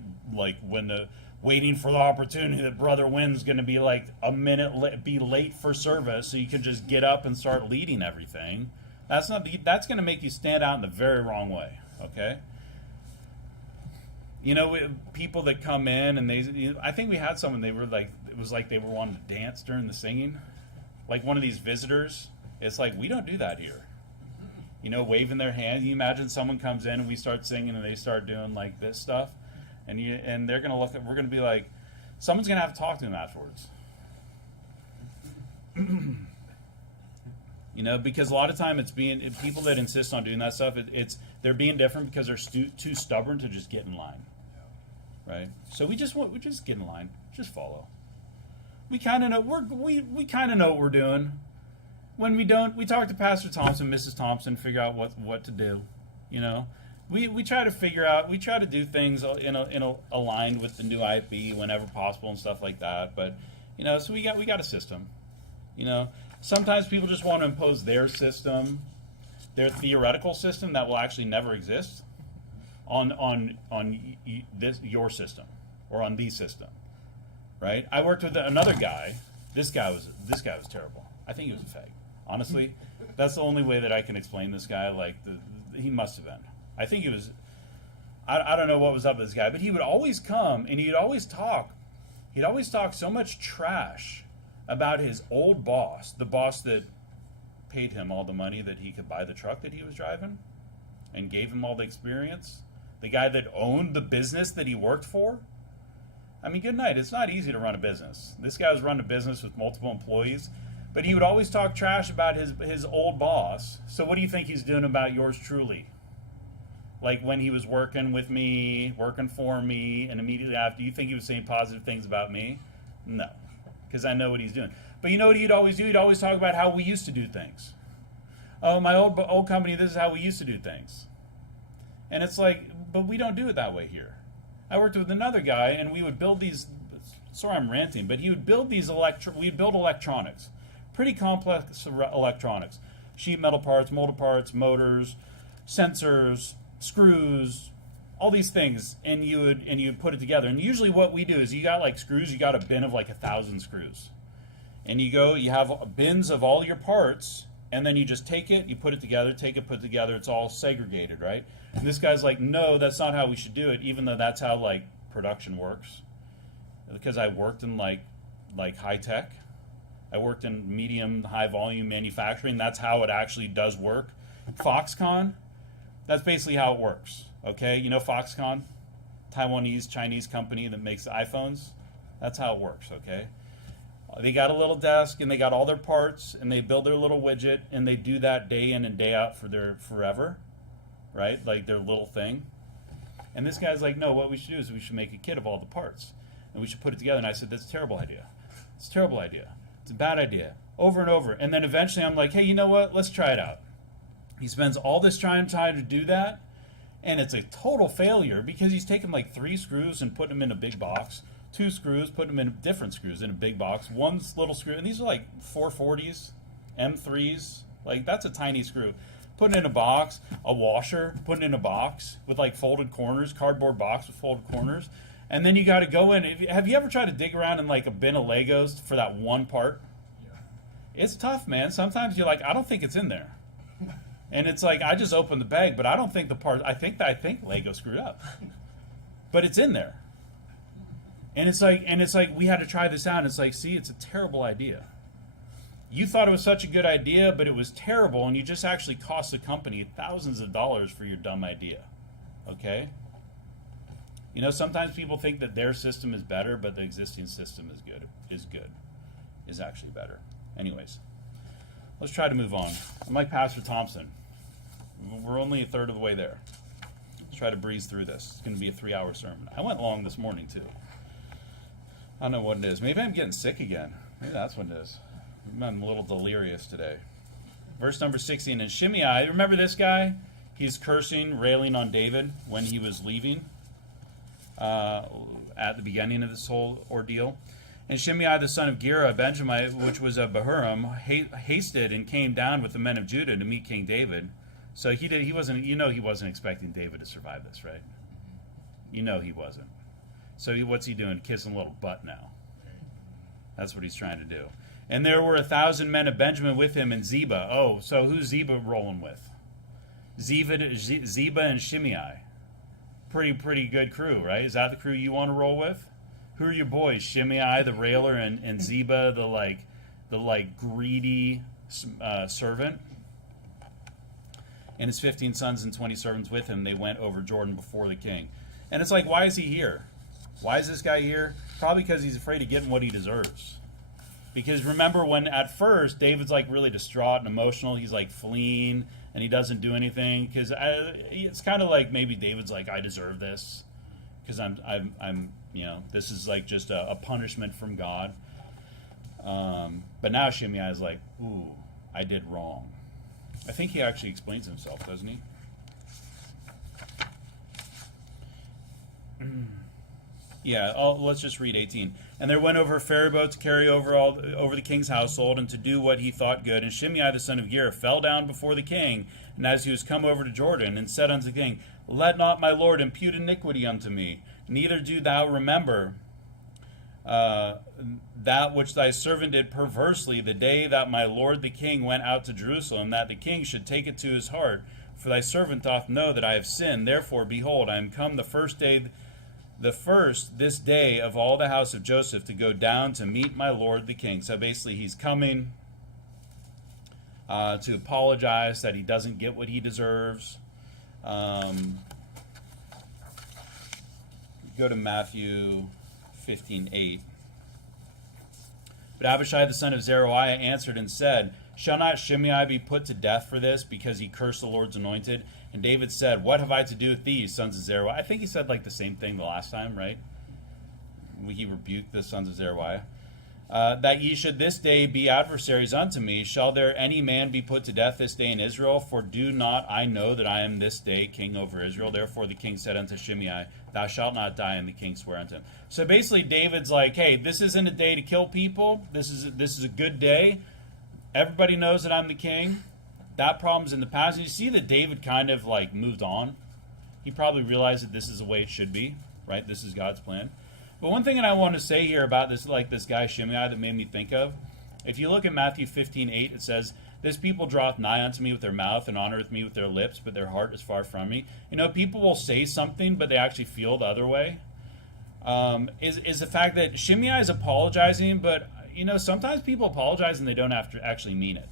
when waiting for the opportunity that brother wins going to be like a minute be late for service so you can just get up and start leading everything. That's going to make you stand out in the very wrong way, okay? You know, people that come in and I think we had someone, they were like, it was like they were wanting to dance during the singing. Like one of these visitors. It's like, we don't do that here. You know, waving their hand. You imagine someone comes in and we start singing and they start doing like this stuff. And they're going to look at, we're going to be like, someone's going to have to talk to them afterwards. You know, because a lot of time it's people that insist on doing that stuff, they're being different because they're too stubborn to just get in line. Right? So we just get in line. Just follow. We kind of know, we kind of know what we're doing. When we don't, we talk to Pastor Thompson, Mrs. Thompson, figure out what to do, you know. We try to figure out, we try to do things aligned with the new IFB whenever possible and stuff like that. But, you know, so we got a system. You know, sometimes people just want to impose their system, their theoretical system that will actually never exist on your system or on the system, right? I worked with another guy. This guy was terrible. I think he was a fag. Honestly, that's the only way that I can explain this guy. Like he must have been. I think he was, I don't know what was up with this guy, but he would always come and he'd always talk so much trash about his old boss, the boss that paid him all the money that he could buy the truck that he was driving and gave him all the experience, the guy that owned the business that he worked for. I mean, good night. It's not easy to run a business. This guy was running a business with multiple employees, but he would always talk trash about his old boss. So what do you think he's doing about yours truly? Like when he was working with me, working for me, and immediately after, do you think he was saying positive things about me? No, because I know what he's doing. But you know what he'd always do? He'd always talk about how we used to do things. Oh, my old company, this is how we used to do things. And it's like, but we don't do it that way here. I worked with another guy, and we would build these, sorry I'm ranting, but he would build these, we'd build electronics. Pretty complex electronics. Sheet metal parts, molded parts, motors, sensors, screws, all these things, and you would put it together. And usually what we do is you got like screws, you got a bin of like 1,000 screws. And you have bins of all your parts, and then you just take it, you put it together, take it, put it together, it's all segregated, right? And this guy's like, no, that's not how we should do it, even though that's how like production works. Because I worked in like high tech. I worked in medium, high volume manufacturing. That's how it actually does work. Foxconn, that's basically how it works. Okay, you know Foxconn? Taiwanese, Chinese company that makes iPhones. That's how it works, okay? They got a little desk and they got all their parts and they build their little widget and they do that day in and day out for their forever, right? Like their little thing. And this guy's like, no, what we should do is we should make a kit of all the parts and we should put it together. And I said, that's a terrible idea. It's a terrible idea. It's a bad idea. Over and over. And then eventually I'm like, hey, you know what? Let's try it out. He spends all this time trying to do that, and it's a total failure because he's taking like 3 screws and putting them in a big box, 2 screws, putting them in different screws in a big box, 1 little screw, and these are like 440s, M3s, like that's a tiny screw. Putting in a box, a washer, putting in a box with like folded corners, cardboard box with folded corners, and then you got to go in. Have you ever tried to dig around in like a bin of Legos for that one part? Yeah. It's tough, man. Sometimes you're like, I don't think it's in there. And it's like, I just opened the bag, but I don't think the part, I think Lego screwed up. But it's in there. And it's like we had to try this out, and it's like, see, it's a terrible idea. You thought it was such a good idea, but it was terrible, and you just actually cost the company thousands of dollars for your dumb idea. Okay? You know, sometimes people think that their system is better, but the existing system is actually better. Anyways, let's try to move on. I'm like Pastor Thompson. We're only a third of the way there. Let's try to breeze through this. It's going to be a 3-hour sermon. I went long this morning, too. I don't know what it is. Maybe I'm getting sick again. Maybe that's what it is. Maybe I'm a little delirious today. Verse number 16. And Shimei, remember this guy? He's cursing, railing on David when he was leaving at the beginning of this whole ordeal. And Shimei, the son of Gera, Benjamin, which was of Bahurim, hasted and came down with the men of Judah to meet King David. So he wasn't, he wasn't expecting David to survive this, right? You know he wasn't. So what's he doing? Kissing a little butt now. That's what he's trying to do. And there were 1,000 men of Benjamin with him in Zebah. Oh, so who's Zebah rolling with? Zebah and Shimei. Pretty good crew, right? Is that the crew you want to roll with? Who are your boys? Shimei, the railer, and Zebah, the greedy servant. And his 15 sons and 20 servants with him, they went over Jordan before the king. And it's like, why is he here? Why is this guy here? Probably because he's afraid of getting what he deserves. Because remember when at first David's like really distraught and emotional, he's like fleeing and he doesn't do anything because it's kind of like maybe David's like, I deserve this because I'm this is like just a punishment from God. But now Shimei is like, ooh, I did wrong. I think he actually explains himself, doesn't he? Yeah, let's just read 18. And there went over a ferry boat to carry over the king's household and to do what he thought good. And Shimei the son of Gera fell down before the king, and as he was come over to Jordan, and said unto the king, Let not my lord impute iniquity unto me, neither do thou remember that which thy servant did perversely the day that my lord the king went out to Jerusalem, that the king should take it to his heart. For thy servant doth know that I have sinned. Therefore, behold, I am come the first day the first this day of all the house of Joseph to go down to meet my lord the king. So basically he's coming to apologize that he doesn't get what he deserves. Go to Matthew 15:8. But Abishai the son of Zeruiah answered and said, shall not Shimei be put to death for this, because he cursed the Lord's anointed? And David said, what have I to do with these, sons of Zeruiah? I think he said like the same thing the last time, right? He rebuked the sons of Zeruiah. That ye should this day be adversaries unto me. Shall there any man be put to death this day in Israel? For do not I know that I am this day king over Israel? Therefore the king said unto Shimei, thou shalt not die. And the king sware unto him. So basically David's like, hey, this isn't a day to kill people. This is a good day. Everybody knows that I'm the king. That problem's in the past. And you see that David kind of like moved on. He probably realized that this is the way it should be, right? This is God's plan. But one thing that I want to say here about this, like this guy Shimei, that made me think of, if you look at Matthew 15:8, it says, this people draweth nigh unto me with their mouth and honoreth me with their lips, but their heart is far from me. You know, people will say something, but they actually feel the other way. Is the fact that Shimei is apologizing, but, you know, sometimes people apologize and they don't have to actually mean it.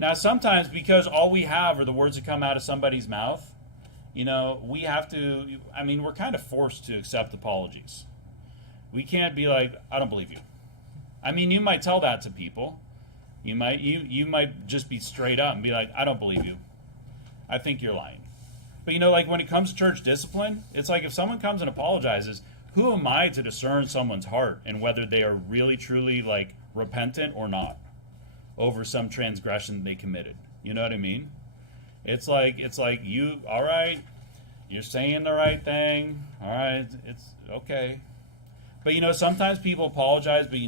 Now, sometimes because all we have are the words that come out of somebody's mouth, you know, we have to, I mean, we're kind of forced to accept apologies. We can't be like, I don't believe you. I mean, you might tell that to people. You might just be straight up and be like, I don't believe you. I think you're lying. But, you know, like when it comes to church discipline, it's like if someone comes and apologizes, who am I to discern someone's heart and whether they are really, truly, like, repentant or not over some transgression they committed? You know what I mean? It's like you, all right, you're saying the right thing. All right, it's okay. But, you know, sometimes people apologize, but you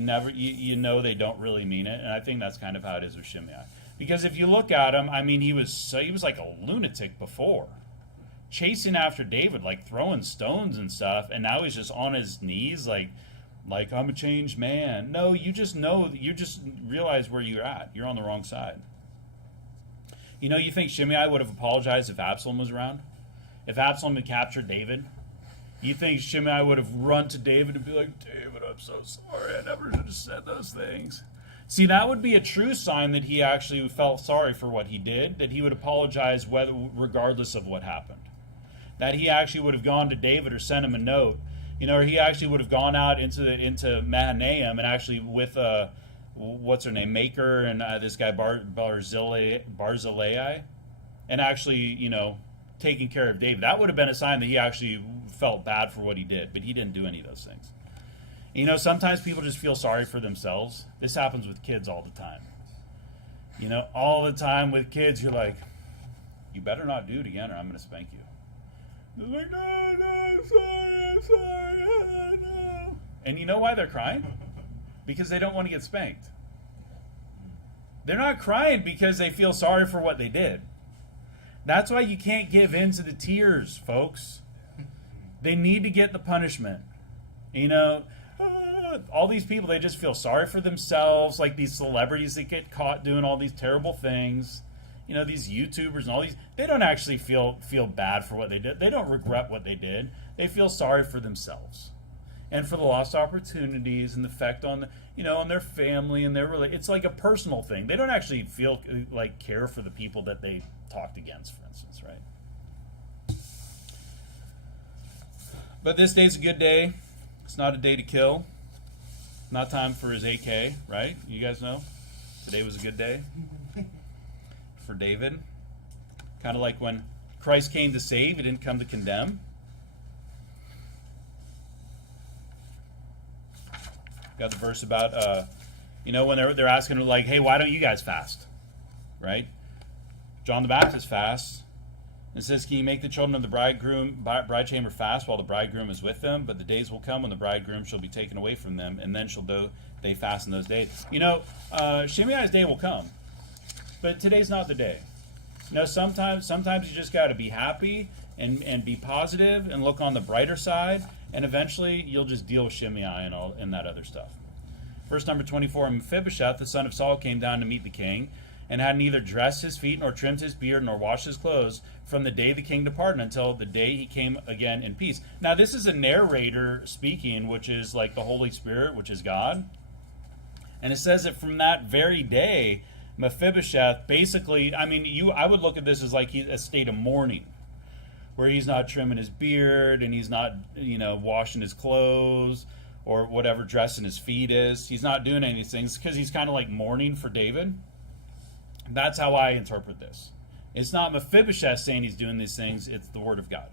know they don't really mean it. And I think that's kind of how it is with Shimei. Because if you look at him, I mean, he was like a lunatic before. Chasing after David, like throwing stones and stuff. And now he's just on his knees like I'm a changed man. No, you just realize where you're at. You're on the wrong side. You know, you think Shimei would have apologized if Absalom was around? If Absalom had captured David? You think Shimei would have run to David and be like, David, I'm so sorry. I never should have said those things. See, that would be a true sign that he actually felt sorry for what he did, that he would apologize regardless of what happened. That he actually would have gone to David or sent him a note, you know, or he actually would have gone out into Mahanaim and actually with, what's her name, Maker and this guy Barzillai, and actually, you know, taking care of David. That would have been a sign that he actually felt bad for what he did, but he didn't do any of those things. You know, sometimes people just feel sorry for themselves. This happens with kids all the time. You know, all the time with kids, you're like, you better not do it again or I'm going to spank you. They're like, no, I'm sorry, no. And you know why they're crying? Because they don't want to get spanked. They're not crying because they feel sorry for what they did. That's why you can't give in to the tears, folks. They need to get the punishment. You know, all these people, they just feel sorry for themselves, like these celebrities that get caught doing all these terrible things. You know, these YouTubers and all these, they don't actually feel bad for what they did. They don't regret what they did. They feel sorry for themselves and for the lost opportunities and the effect on, you know, on their family and their it's like a personal thing. They don't actually feel like care for the people that they talked against, for instance, right? But this day's a good day. It's not a day to kill. Not time for his AK, right? You guys know? Today was a good day for David. Kind of like when Christ came to save, he didn't come to condemn. Got the verse about, you know, when they're asking, like, hey, why don't you guys fast? Right? John the Baptist fasts. It says, can you make the children of the bride chamber fast while the bridegroom is with them? But the days will come when the bridegroom shall be taken away from them, and then shall they fast in those days. You know, Shimei's day will come, but today's not the day. You know, sometimes you just got to be happy and be positive and look on the brighter side, and eventually you'll just deal with Shimei and that other stuff. Verse number 24, and Mephibosheth, the son of Saul, came down to meet the king. and had neither dressed his feet, nor trimmed his beard, nor washed his clothes, from the day the king departed until the day he came again in peace. Now, this is a narrator speaking, which is like the Holy Spirit, which is God. And it says that from that very day, Mephibosheth, basically, I would look at this as like a state of mourning, where he's not trimming his beard, and he's not, washing his clothes, or whatever dressing his feet is. He's not doing any of these things because he's kind of like mourning for David. That's how I interpret this. It's not Mephibosheth saying he's doing these things, it's the word of God.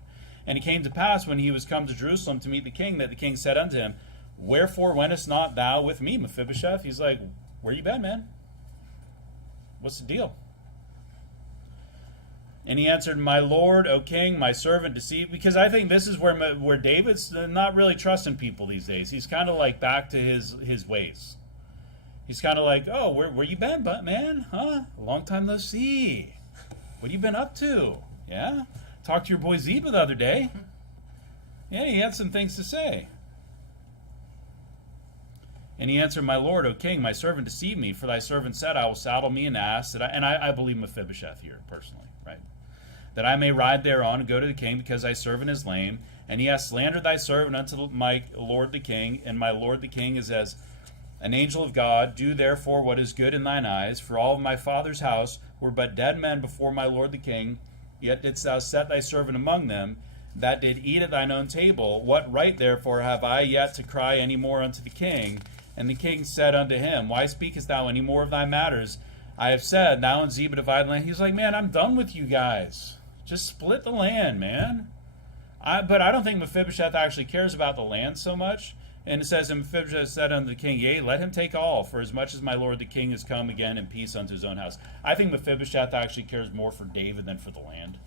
And it came to pass when he was come to Jerusalem to meet the king, that the king said unto him, Wherefore wentest not thou with me, Mephibosheth? He's like, where you been, man? What's the deal? And he answered, My lord, O king, my servant deceived. Because I think this is where David's not really trusting people these days. He's kind of like back to his ways. He's kind of like, oh, where you been, man? Huh? A long time no see. What you been up to? Yeah? Talked to your boy Ziba the other day. Yeah, he had some things to say. And he answered, My lord, O king, my servant deceived me, for thy servant said, I will saddle me an ass. I believe Mephibosheth here, personally, right? That I may ride thereon and go to the king, because thy servant is lame. And he hath slandered thy servant unto my lord the king, and my lord the king is as an angel of God. Do therefore what is good in thine eyes. For all of my father's house were but dead men before my lord the king, yet didst thou set thy servant among them, that did eat at thine own table. What right therefore have I yet to cry any more unto the king? And the king said unto him, Why speakest thou any more of thy matters? I have said, Thou and Ziba divide the land. He's like, man, I'm done with you guys. Just split the land, man. But I don't think Mephibosheth actually cares about the land so much. And it says, And Mephibosheth said unto the king, Yea, let him take all, for as much as my lord the king is come again in peace unto his own house. I think Mephibosheth actually cares more for David than for the land.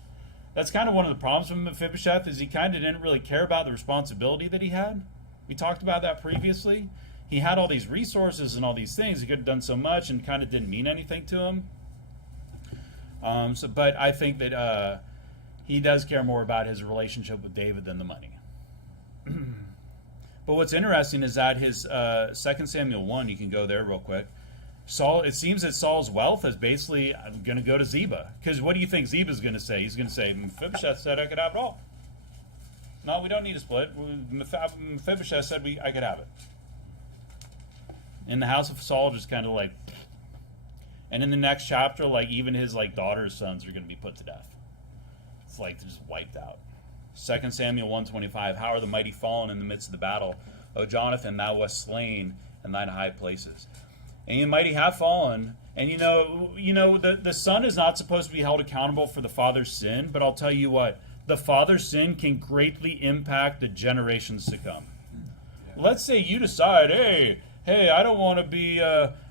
That's kind of one of the problems with Mephibosheth, is he kind of didn't really care about the responsibility that he had. We talked about that previously. He had all these resources and all these things. He could have done so much and kind of didn't mean anything to him. But I think that he does care more about his relationship with David than the money. But what's interesting is that his 2 Samuel 1, you can go there real quick. It seems that Saul's wealth is basically going to go to Ziba. Because what do you think Ziba's going to say? He's going to say, Mephibosheth said I could have it all. No, we don't need a split. Mephibosheth said I could have it. In the house of Saul, just kind of like, and in the next chapter, like even his like daughter's sons are going to be put to death. It's like they're just wiped out. 2 Samuel 1:25. How are the mighty fallen in the midst of the battle? O Jonathan, thou wast slain in thine high places. And the mighty have fallen. And the son is not supposed to be held accountable for the father's sin, but I'll tell you what, the father's sin can greatly impact the generations to come. Yeah. Let's say you decide, hey, I don't want to be,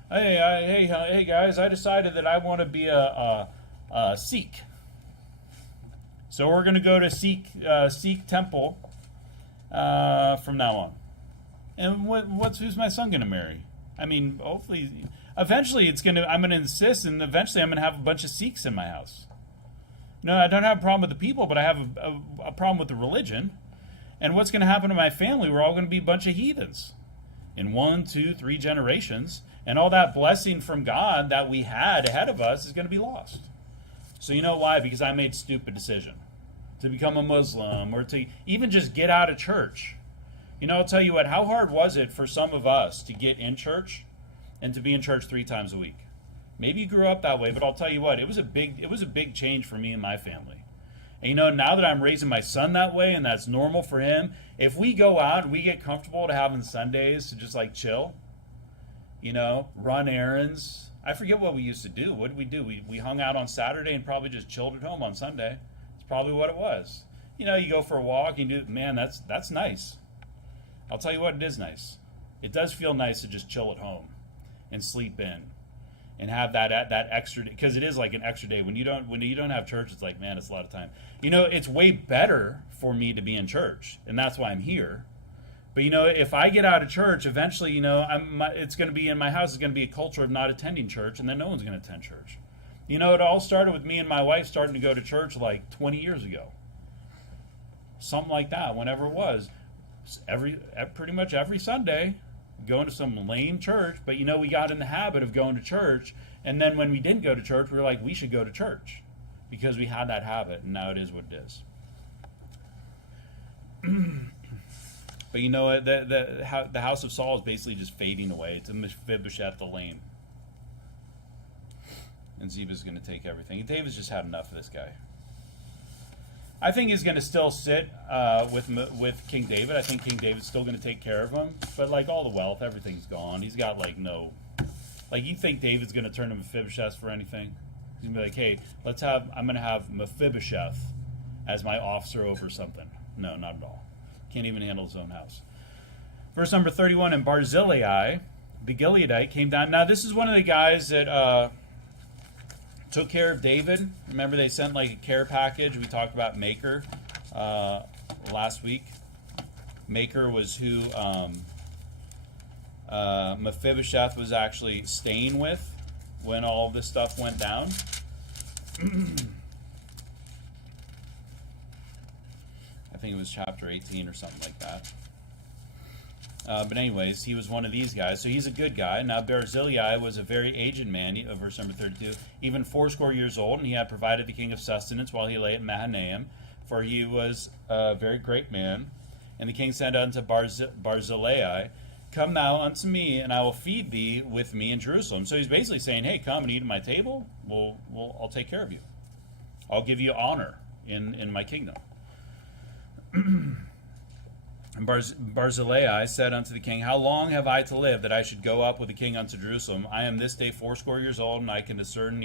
hey guys, I decided that I want to be a Sikh. So we're going to go to Sikh temple from now on. And who's my son going to marry? I mean, hopefully, eventually I'm going to insist, and eventually I'm going to have a bunch of Sikhs in my house. No, I don't have a problem with the people, but I have a problem with the religion. And what's going to happen to my family? We're all going to be a bunch of heathens in 1, 2, 3 generations, and all that blessing from God that we had ahead of us is going to be lost. So you know why? Because I made a stupid decision to become a Muslim, or to even just get out of church. I'll tell you what, how hard was it for some of us to get in church and to be in church 3 times a week? Maybe you grew up that way, but I'll tell you what, it was a big change for me and my family. And now that I'm raising my son that way, and that's normal for him, if we go out and we get comfortable to having Sundays to just like chill, run errands. I forget what we used to do. What did we do? We hung out on Saturday and probably just chilled at home on Sunday. It's probably what it was. You go for a walk and that's nice. I'll tell you what, it is nice. It does feel nice to just chill at home and sleep in and have that extra, because it is like an extra day. When you don't have church, it's like, man, it's a lot of time. It's way better for me to be in church, and that's why I'm here. But if I get out of church, eventually, it's going to be in my house. It's going to be a culture of not attending church, and then no one's going to attend church. It all started with me and my wife starting to go to church like 20 years ago, something like that. Whenever it was, pretty much every Sunday, going to some lame church, but we got in the habit of going to church, and then when we didn't go to church, we were like, we should go to church because we had that habit, and now it is what it is. But you know what? The house of Saul is basically just fading away. It's a Mephibosheth the lame. And Ziba's going to take everything. David's just had enough of this guy. I think he's going to still sit with King David. I think King David's still going to take care of him. But like all the wealth, everything's gone. He's got like no... Like, you think David's going to turn to Mephibosheth for anything? He's going to be like, hey, I'm going to have Mephibosheth as my officer over something. No, not at all. Can't even handle his own house. Verse number 31, and Barzillai, the Gileadite, came down. Now, this is one of the guys that took care of David. Remember, they sent like a care package. We talked about Maker last week. Maker was who Mephibosheth was actually staying with when all this stuff went down. I think it was chapter 18 or something like that. But anyways, he was one of these guys, so he's a good guy. Now Barzillai was a very aged man, verse number 32, even 80 years old, and he had provided the king of sustenance while he lay at Mahanaim, for he was a very great man. And the king said unto Barzillai, come now unto me, and I will feed thee with me in Jerusalem. So he's basically saying, hey, come and eat at my table. I'll take care of you. I'll give you honor in my kingdom. And Barzillai said unto the king, how long have I to live that I should go up with the king unto Jerusalem? I am this day 80 years old, and I can discern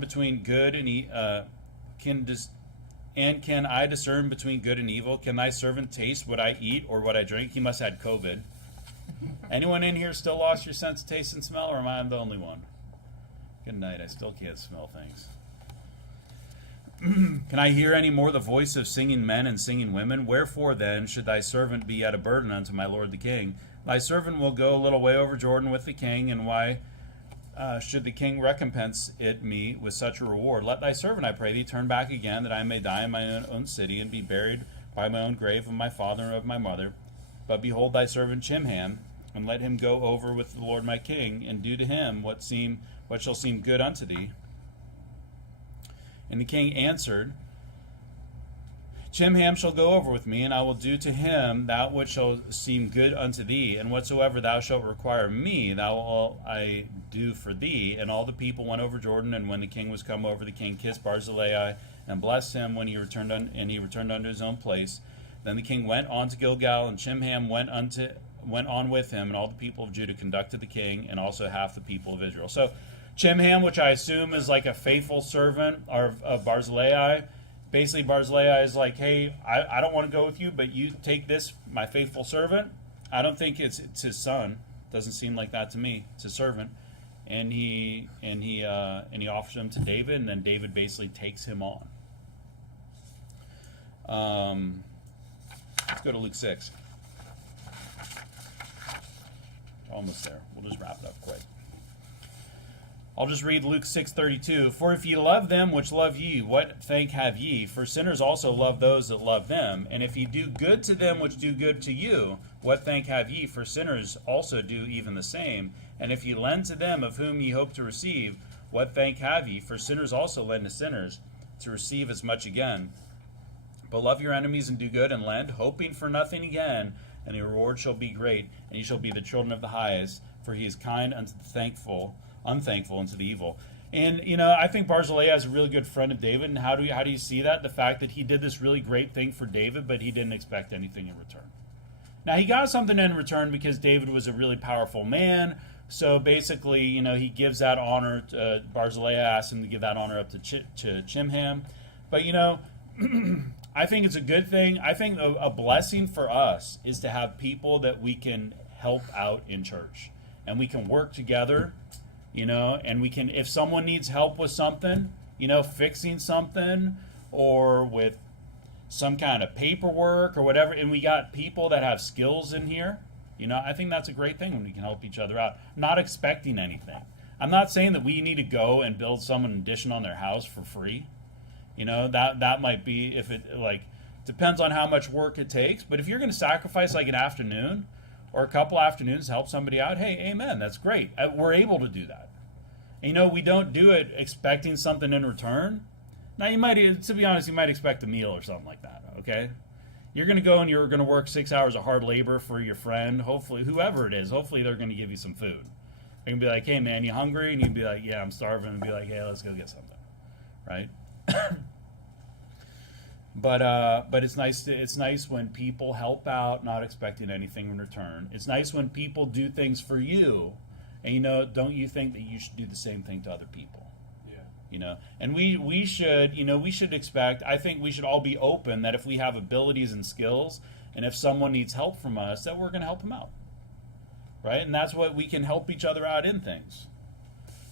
between good and can I discern between good and evil? Can thy servant taste what I eat or what I drink? He must have had COVID. Anyone in here still lost your sense of taste and smell, or am I the only one? Good night. I still can't smell things. Can I hear any more the voice of singing men and singing women? Wherefore then should thy servant be at a burden unto my lord the king? Thy servant will go a little way over Jordan with the king, and why should the king recompense it me with such a reward? Let thy servant, I pray thee, turn back again, that I may die in my own city, and be buried by my own grave of my father and of my mother. But behold thy servant Chimham, and let him go over with the Lord my king, and do to him what shall seem good unto thee. And the king answered, Chimham shall go over with me, and I will do to him that which shall seem good unto thee, and whatsoever thou shalt require me, that will I do for thee. And all the people went over Jordan, and when the king was come over, the king kissed Barzillai and blessed him when he returned unto his own place. Then the king went on to Gilgal, and Chimham went on with him, and all the people of Judah conducted the king, and also half the people of Israel. So Chimham, which I assume is like a faithful servant of Barzillai, basically Barzillai is like, hey, I don't want to go with you, but you take this, my faithful servant. I don't think it's his son. Doesn't seem like that to me. It's his servant, and he offers him to David, and then David basically takes him on. Let's go to Luke 6. Almost there. We'll just wrap it up quick. I'll just read Luke 6:32. For if ye love them which love ye, what thank have ye? For sinners also love those that love them. And if ye do good to them which do good to you, what thank have ye? For sinners also do even the same. And if ye lend to them of whom ye hope to receive, what thank have ye? For sinners also lend to sinners, to receive as much again. But love your enemies and do good and lend, hoping for nothing again, and the reward shall be great, and ye shall be the children of the highest, for he is kind unto the unthankful unto the evil. And I think Barzillai is a really good friend of David. And how do you see that? The fact that he did this really great thing for David, but he didn't expect anything in return. Now he got something in return because David was a really powerful man. So basically, he gives that honor. Barzillai asked him to give that honor up to Chimham. But I think it's a good thing. I think a blessing for us is to have people that we can help out in church, and we can work together. And we can, if someone needs help with something, fixing something or with some kind of paperwork or whatever, and we got people that have skills in here, I think that's a great thing when we can help each other out, not expecting anything. I'm not saying that we need to go and build someone an addition on their house for free. That might be, if it depends on how much work it takes, but if you're going to sacrifice like an afternoon or a couple afternoons to help somebody out, hey, amen, that's great. We're able to do that. And, we don't do it expecting something in return. Now, to be honest, you might expect a meal or something like that, okay? You're going to go and you're going to work 6 hours of hard labor for your friend, hopefully, whoever it is, hopefully they're going to give you some food. They're going to be like, hey, man, you hungry? And you'd be like, yeah, I'm starving. And be like, hey, let's go get something, right? But it's nice when people help out, not expecting anything in return. It's nice when people do things for you, and don't you think that you should do the same thing to other people? Yeah. And we should expect. I think we should all be open that if we have abilities and skills, and if someone needs help from us, that we're going to help them out, right? And that's what we can help each other out in things.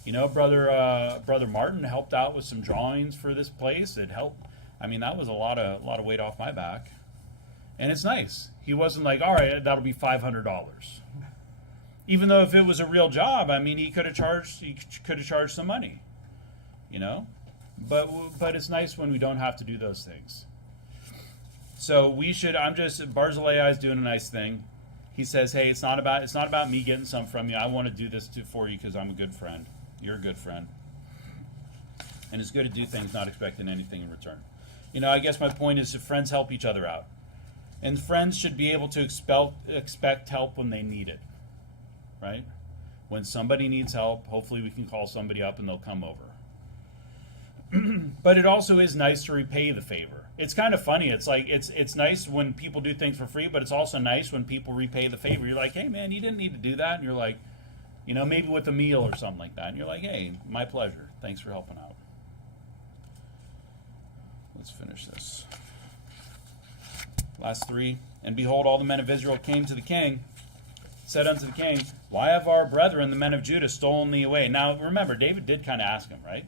Brother Martin helped out with some drawings for this place. It helped. I mean, that was a lot of weight off my back, and it's nice. He wasn't like, all right, that'll be $500. Even though if it was a real job, I mean, he could have charged some money, But it's nice when we don't have to do those things. So Barzillai is doing a nice thing. He says, hey, it's not about me getting some from you. I want to do this for you because I'm a good friend. You're a good friend, and it's good to do things not expecting anything in return. I guess my point is that friends help each other out. And friends should be able to expect help when they need it, right? When somebody needs help, hopefully we can call somebody up and they'll come over. But it also is nice to repay the favor. It's kind of funny. It's like it's nice when people do things for free, but it's also nice when people repay the favor. You're like, hey, man, you didn't need to do that. And you're like, maybe with a meal or something like that. And you're like, hey, my pleasure. Thanks for helping out. Let's finish this. Last 3. And behold, all the men of Israel came to the king, said unto the king, why have our brethren, the men of Judah, stolen thee away? Now, remember, David did kind of ask him, right?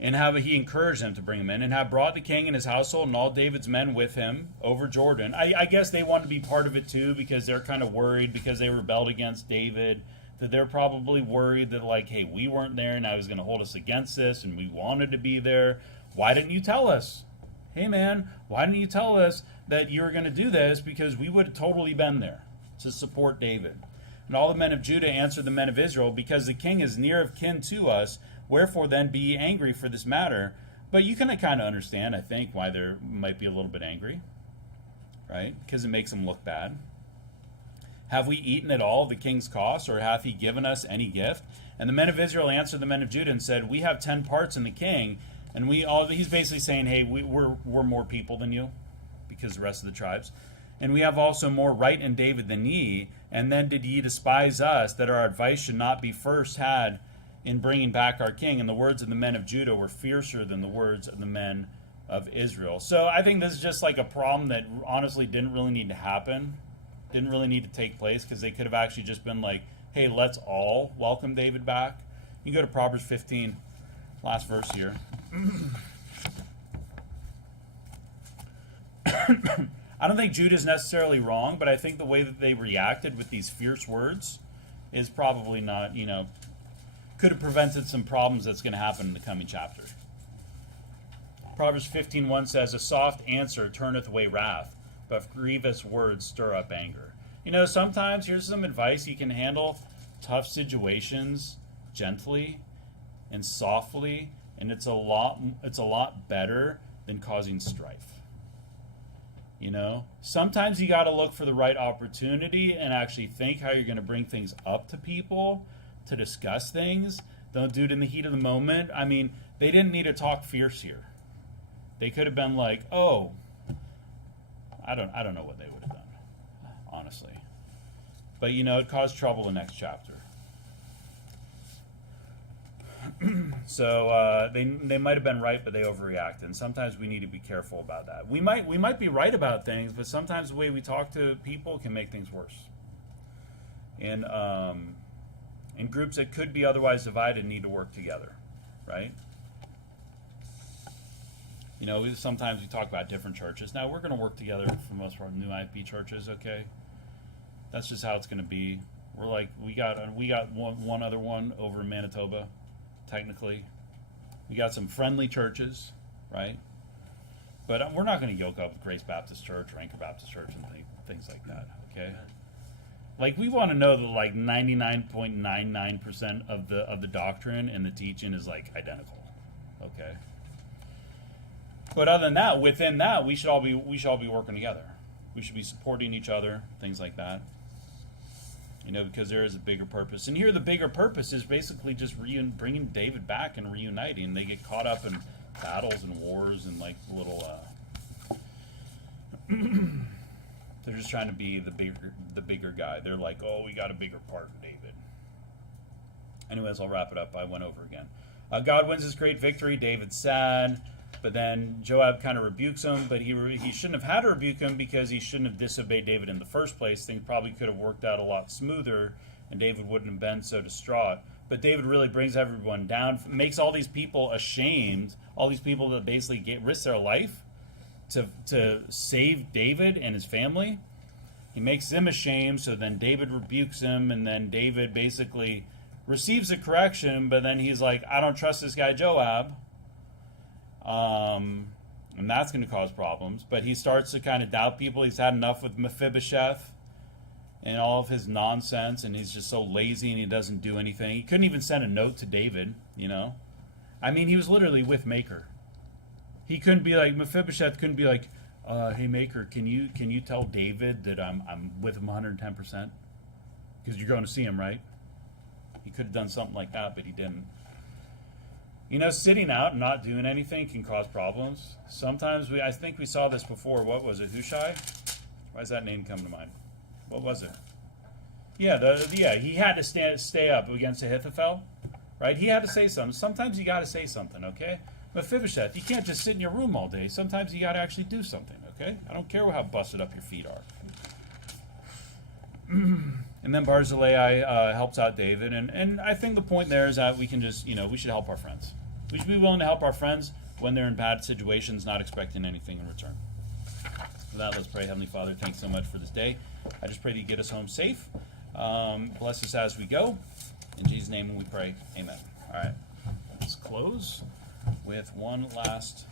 And he encouraged them to bring him in, and have brought the king and his household and all David's men with him over Jordan. I guess they want to be part of it too, because they're kind of worried because they rebelled against David. That they're probably worried that, like, hey, we weren't there, and I was going to hold us against this, and we wanted to be there. Why didn't you tell us? Hey, man, why didn't you tell us that you were going to do this? Because we would have totally been there to support David. And all the men of Judah answered the men of Israel, because the king is near of kin to us, wherefore then be ye angry for this matter? But you can kind of understand, I think, why they might be a little bit angry, right? Because it makes them look bad. Have we eaten at all of the king's cost, or hath he given us any gift? And the men of Israel answered the men of Judah and said, we have 10 parts in the king, and he's basically saying, hey, we're more people than you, because the rest of the tribes. And we have also more right in David than ye, and then did ye despise us, that our advice should not be first had in bringing back our king? And the words of the men of Judah were fiercer than the words of the men of Israel. So I think this is just like a problem that honestly didn't really need to happen. Didn't really need to take place, because they could have actually just been like, hey, let's all welcome David back. You go to Proverbs 15, last verse here. I don't think Judah's necessarily wrong, but I think the way that they reacted with these fierce words is probably not, could have prevented some problems that's going to happen in the coming chapter. Proverbs 15:1 says, a soft answer turneth away wrath, but grievous words stir up anger. Sometimes here's some advice. You can handle tough situations gently and softly, and it's a lot better than causing strife. Sometimes you got to look for the right opportunity and actually think how you're going to bring things up to people to discuss things. Don't do it in the heat of the moment. I mean, they didn't need to talk fierce here. They could have been like, oh, I don't know what they would have done, honestly. But it caused trouble the next chapter. So they might have been right, but they overreacted. And sometimes we need to be careful about that. We might be right about things, but sometimes the way we talk to people can make things worse. And groups that could be otherwise divided need to work together, right? Sometimes we talk about different churches. Now, we're going to work together for the most part, new IFB churches, okay? That's just how it's going to be. We got one other one over in Manitoba, technically. We got some friendly churches, right? But we're not going to yoke up with Grace Baptist Church or Anchor Baptist Church and things like that, okay? Like, we want to know that, like, 99.99% of the doctrine and the teaching is, like, identical, okay? But other than that, within that, we should all be working together. We should be supporting each other, things like that. You know, because there is a bigger purpose. And here the bigger purpose is basically just bringing David back and reuniting. They get caught up in battles and wars and, like, little... they're just trying to be the bigger guy. They're like, oh, we got a bigger part in David. Anyways, I'll wrap it up. I went over again. God wins his great victory. David's sad. But then Joab kind of rebukes him, but he shouldn't have had to rebuke him because he shouldn't have disobeyed David in the first place. Things probably could have worked out a lot smoother, and David wouldn't have been so distraught. But David really brings everyone down, makes all these people ashamed, all these people that basically risk their life to save David and his family. He makes them ashamed, so then David rebukes him, and then David basically receives a correction, but then he's like, I don't trust this guy Joab. And that's going to cause problems. But he starts to kind of doubt people. He's had enough with Mephibosheth and all of his nonsense, and he's just so lazy and he doesn't do anything. He couldn't even send a note to David, you know. I mean, he was literally with Maker. He couldn't be like, Mephibosheth couldn't be like, hey Maker, can you tell David that I'm with him 110%? Because you're going to see him, right? He could have done something like that, but he didn't. You know, sitting out and not doing anything can cause problems. Sometimes I think we saw this before. What was it? Hushai? Why does that name come to mind? What was it? Yeah, he had to stay up against Ahithophel, right? He had to say something. Sometimes you got to say something, okay? Mephibosheth, you can't just sit in your room all day. Sometimes you got to actually do something, okay? I don't care how busted up your feet are. And then Barzillai helps out David, and I think the point there is that we can just, we should help our friends. We should be willing to help our friends when they're in bad situations, not expecting anything in return. For that, let's pray. Heavenly Father, thanks so much for this day. I just pray that you get us home safe. Bless us as we go. In Jesus' name we pray. Amen. All right. Let's close with one last